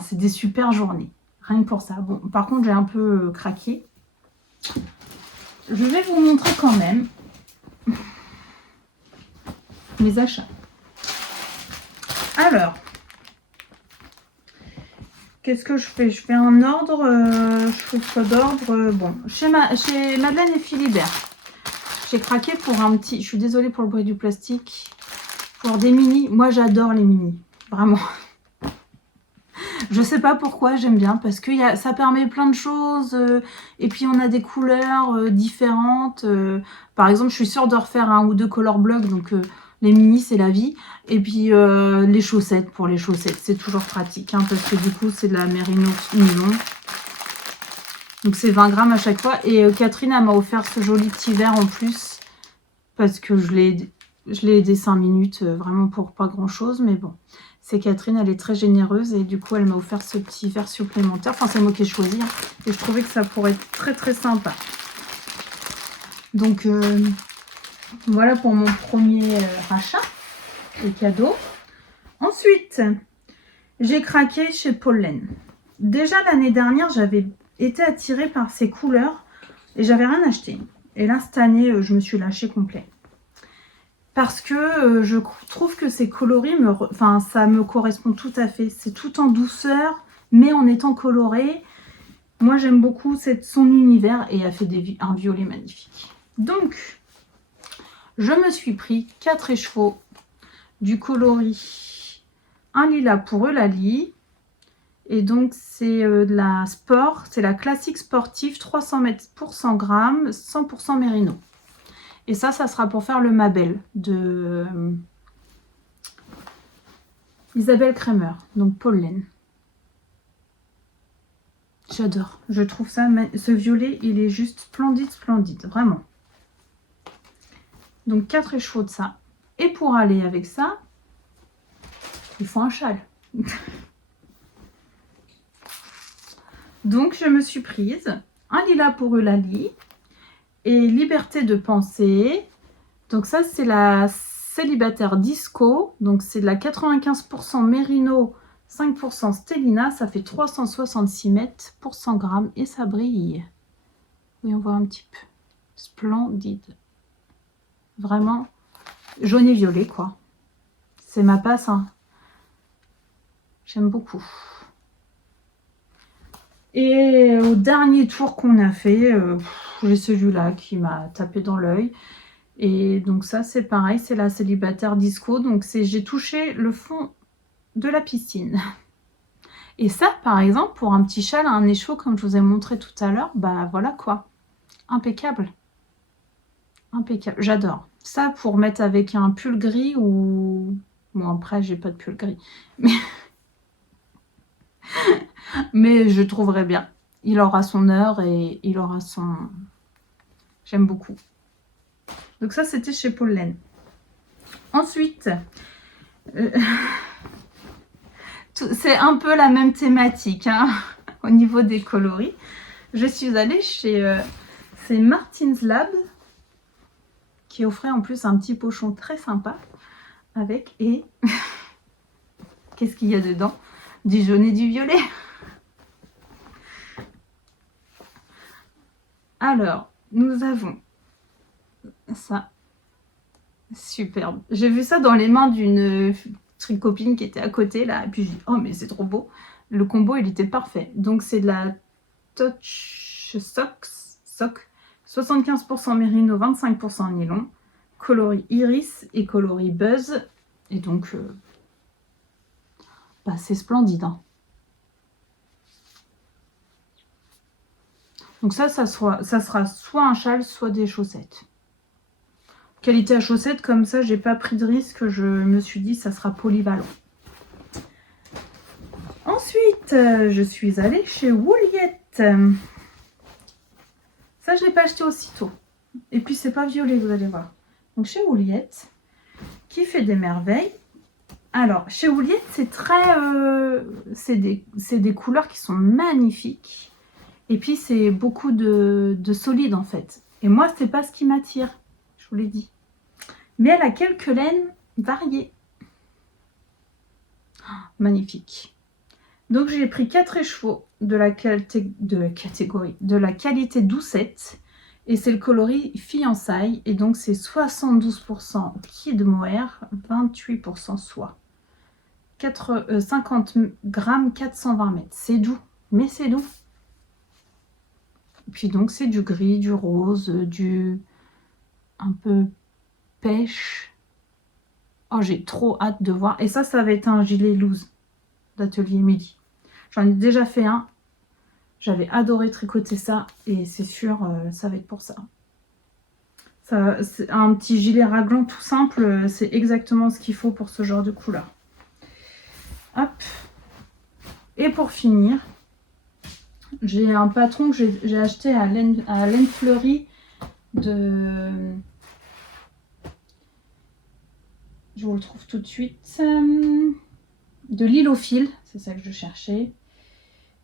c'est des super journées, rien que pour ça. Bon, par contre j'ai un peu craqué. Je vais vous montrer quand même mes achats. Alors, qu'est-ce que je fais? Je fais un ordre, je fais quoi d'ordre? Bon, chez Madeleine et Philibert, j'ai craqué pour un petit... Je suis désolée pour le bruit du plastique. Pour des mini. Moi, j'adore les mini. Vraiment. Je sais pas pourquoi, j'aime bien. Parce que ça permet plein de choses. Et puis, on a des couleurs différentes. Par exemple, je suis sûre de refaire un ou deux color blocks. Donc... les mini, c'est la vie. Et puis, les chaussettes, pour les chaussettes, c'est toujours pratique. Hein, parce que du coup, c'est de la mérino nylon. Donc, c'est 20 grammes à chaque fois. Et Catherine, elle m'a offert ce joli petit verre en plus. Parce que je l'ai aidé 5 minutes, vraiment pour pas grand-chose. Mais bon, c'est Catherine, elle est très généreuse. Et du coup, elle m'a offert ce petit verre supplémentaire. Enfin, c'est moi qui ai choisi. Hein, et je trouvais que ça pourrait être très, très sympa. Donc... voilà pour mon premier rachat et cadeau. Ensuite, j'ai craqué chez Pollen. Déjà l'année dernière, j'avais été attirée par ces couleurs et j'avais rien acheté. Et là, cette année, je me suis lâchée complet. Parce que je trouve que ces coloris, ça me correspond tout à fait. C'est tout en douceur, mais en étant coloré. Moi, j'aime beaucoup son univers et elle fait un violet magnifique. Donc... je me suis pris 4 écheveaux du coloris, un lilas pour Eulalie. Et donc, c'est de la sport, c'est la classique sportive 300 mètres pour 100 grammes, 100% mérino. Et ça sera pour faire le Mabel de Isabelle Kremer, donc Pollen. J'adore, je trouve ça, ce violet, il est juste splendide, splendide, vraiment. Donc 4 écheveaux de ça. Et pour aller avec ça, il faut un châle. Donc je me suis prise un lilas pour Eulalie et Liberté de penser. Donc ça c'est la célibataire disco. Donc c'est de la 95% mérino, 5% stélina. Ça fait 366 mètres pour 100 grammes et ça brille. Oui, on voit un petit peu. Splendide. Vraiment jaune et violet, quoi. C'est ma passe, hein. J'aime beaucoup. Et au dernier tour qu'on a fait, j'ai celui-là qui m'a tapé dans l'œil. Et donc ça, c'est pareil, c'est la célibataire disco. Donc j'ai touché le fond de la piscine. Et ça, par exemple, pour un petit châle, un écheveau, comme je vous ai montré tout à l'heure, bah voilà quoi. Impeccable. Impeccable. J'adore. Ça, pour mettre avec un pull gris ou... bon, après, j'ai pas de pull gris. Mais je trouverais bien. Il aura son heure et il aura son... J'aime beaucoup. Donc ça, c'était chez Pollen. Ensuite, c'est un peu la même thématique hein, au niveau des coloris. Je suis allée chez c'est Martin's Lab qui offrait en plus un petit pochon très sympa avec et qu'est-ce qu'il y a dedans? Du jaune et du violet. Alors, nous avons ça. Superbe. J'ai vu ça dans les mains d'une copine qui était à côté là. Et puis j'ai dit, oh mais c'est trop beau. Le combo, il était parfait. Donc c'est de la Touch Sock. 75% mérino, 25% nylon. coloris Iris et coloris Buzz. Et donc, c'est splendide. Hein. Donc ça sera soit un châle, soit des chaussettes. Qualité à chaussettes, comme ça, j'ai pas pris de risque. Je me suis dit, ça sera polyvalent. Ensuite, je suis allée chez Wooliette. Ça, je l'ai pas acheté aussitôt. Et puis, c'est pas violet, vous allez voir. Donc, chez Wooliette, qui fait des merveilles. Alors, chez Wooliette, c'est très... c'est des couleurs qui sont magnifiques. Et puis, c'est beaucoup de solide, en fait. Et moi, c'est pas ce qui m'attire. Je vous l'ai dit. Mais elle a quelques laines variées. Oh, magnifique. Donc, j'ai pris 4 écheveaux de la qualité doucette. Et c'est le coloris fiançailles. Et donc, c'est 72% Kid Mohair, 28% soie. 50 grammes, 420 mètres. C'est doux, mais c'est doux. Puis donc, c'est du gris, du rose, du un peu pêche. Oh, j'ai trop hâte de voir. Et ça va être un gilet loose d'Atelier Midi. J'en ai déjà fait un. J'avais adoré tricoter ça. Et c'est sûr, ça va être pour ça. C'est un petit gilet raglan tout simple. C'est exactement ce qu'il faut pour ce genre de couleur. Hop. Et pour finir, j'ai un patron que j'ai acheté à Laine Fleurie de... Je vous le trouve tout de suite. De l'île au fil, c'est ça que je cherchais.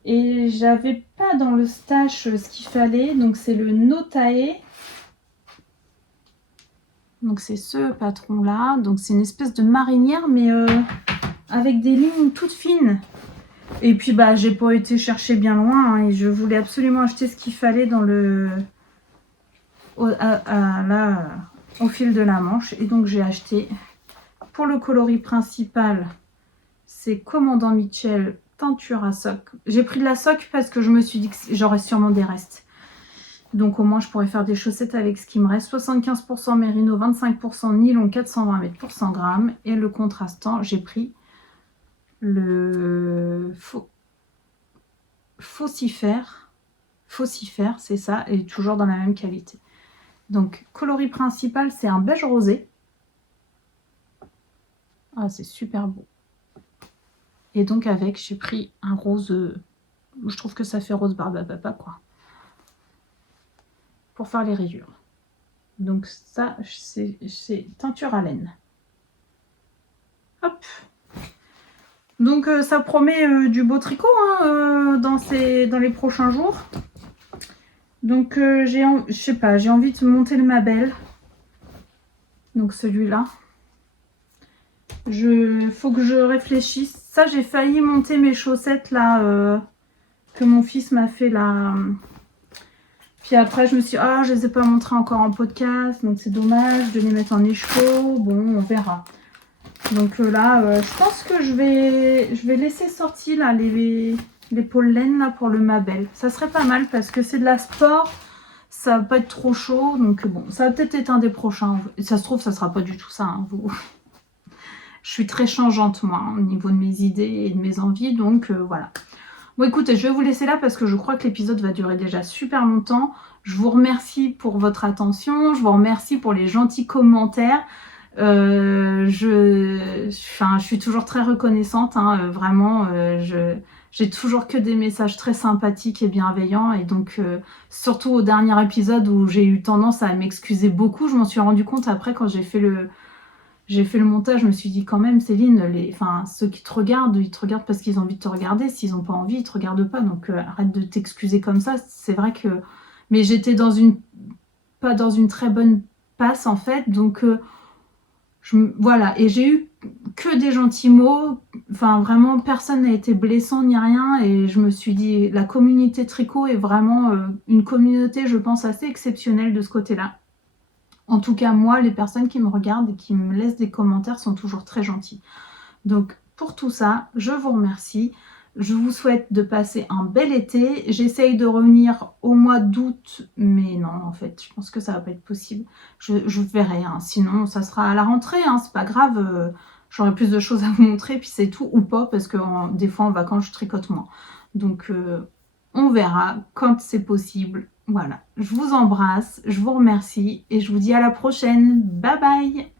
Et j'avais pas dans le stash ce qu'il fallait, donc c'est le Notae. Donc c'est ce patron là, donc c'est une espèce de marinière mais avec des lignes toutes fines. Et puis j'ai pas été chercher bien loin hein, et je voulais absolument acheter ce qu'il fallait dans le au fil de la manche. Et donc j'ai acheté pour le coloris principal, c'est Commandant Mitchell teinture à soc. J'ai pris de la soc parce que je me suis dit que j'aurais sûrement des restes. Donc au moins je pourrais faire des chaussettes avec ce qui me reste. 75% mérino, 25% nylon, 420 mètres pour 100 grammes. Et le contrastant, j'ai pris le Faucifère, c'est ça, et toujours dans la même qualité. Donc coloris principal, c'est un beige rosé. Ah, c'est super beau. Et donc avec, j'ai pris un rose, je trouve que ça fait rose barbe à papa, quoi. Pour faire les rayures. Donc ça, c'est teinture à laine. Hop. Donc ça promet du beau tricot hein, dans les prochains jours. Donc j'ai envie de monter le Mabel. Donc celui-là. Faut que je réfléchisse. Ça, j'ai failli monter mes chaussettes là que mon fils m'a fait là. Puis après, je me suis dit, je les ai pas montrées encore en podcast, donc c'est dommage de les mettre en écheveau. Bon, on verra. Donc là, je pense que je vais laisser sortir là les pôles laine là pour le Mabel. Ça serait pas mal parce que c'est de la sport. Ça va pas être trop chaud, donc bon, ça va peut-être être un des prochains. Et ça se trouve, ça sera pas du tout ça. Hein, vous. Je suis très changeante moi au niveau de mes idées et de mes envies, donc voilà. Bon écoutez, je vais vous laisser là parce que je crois que l'épisode va durer déjà super longtemps. Je vous remercie pour votre attention, je vous remercie pour les gentils commentaires. Je suis toujours très reconnaissante, hein, vraiment. J'ai toujours que des messages très sympathiques et bienveillants. Et donc, surtout au dernier épisode où j'ai eu tendance à m'excuser beaucoup, je m'en suis rendu compte après quand j'ai fait le montage, je me suis dit quand même, Céline, ceux qui te regardent, ils te regardent parce qu'ils ont envie de te regarder. S'ils n'ont pas envie, ils te regardent pas. Donc arrête de t'excuser comme ça. C'est vrai que... Mais j'étais pas dans une très bonne passe en fait. Donc voilà. Et j'ai eu que des gentils mots. Enfin vraiment, personne n'a été blessant ni rien. Et je me suis dit, la communauté tricot est vraiment une communauté, je pense, assez exceptionnelle de ce côté-là. En tout cas, moi, les personnes qui me regardent et qui me laissent des commentaires sont toujours très gentilles. Donc, pour tout ça, je vous remercie. Je vous souhaite de passer un bel été. J'essaye de revenir au mois d'août, mais non, en fait, je pense que ça va pas être possible. Je verrai, hein. Sinon ça sera à la rentrée, hein. C'est pas grave. J'aurai plus de choses à vous montrer, puis c'est tout, ou pas, parce que des fois en vacances je tricote moins. Donc on verra quand c'est possible. Voilà, je vous embrasse, je vous remercie et je vous dis à la prochaine. Bye bye.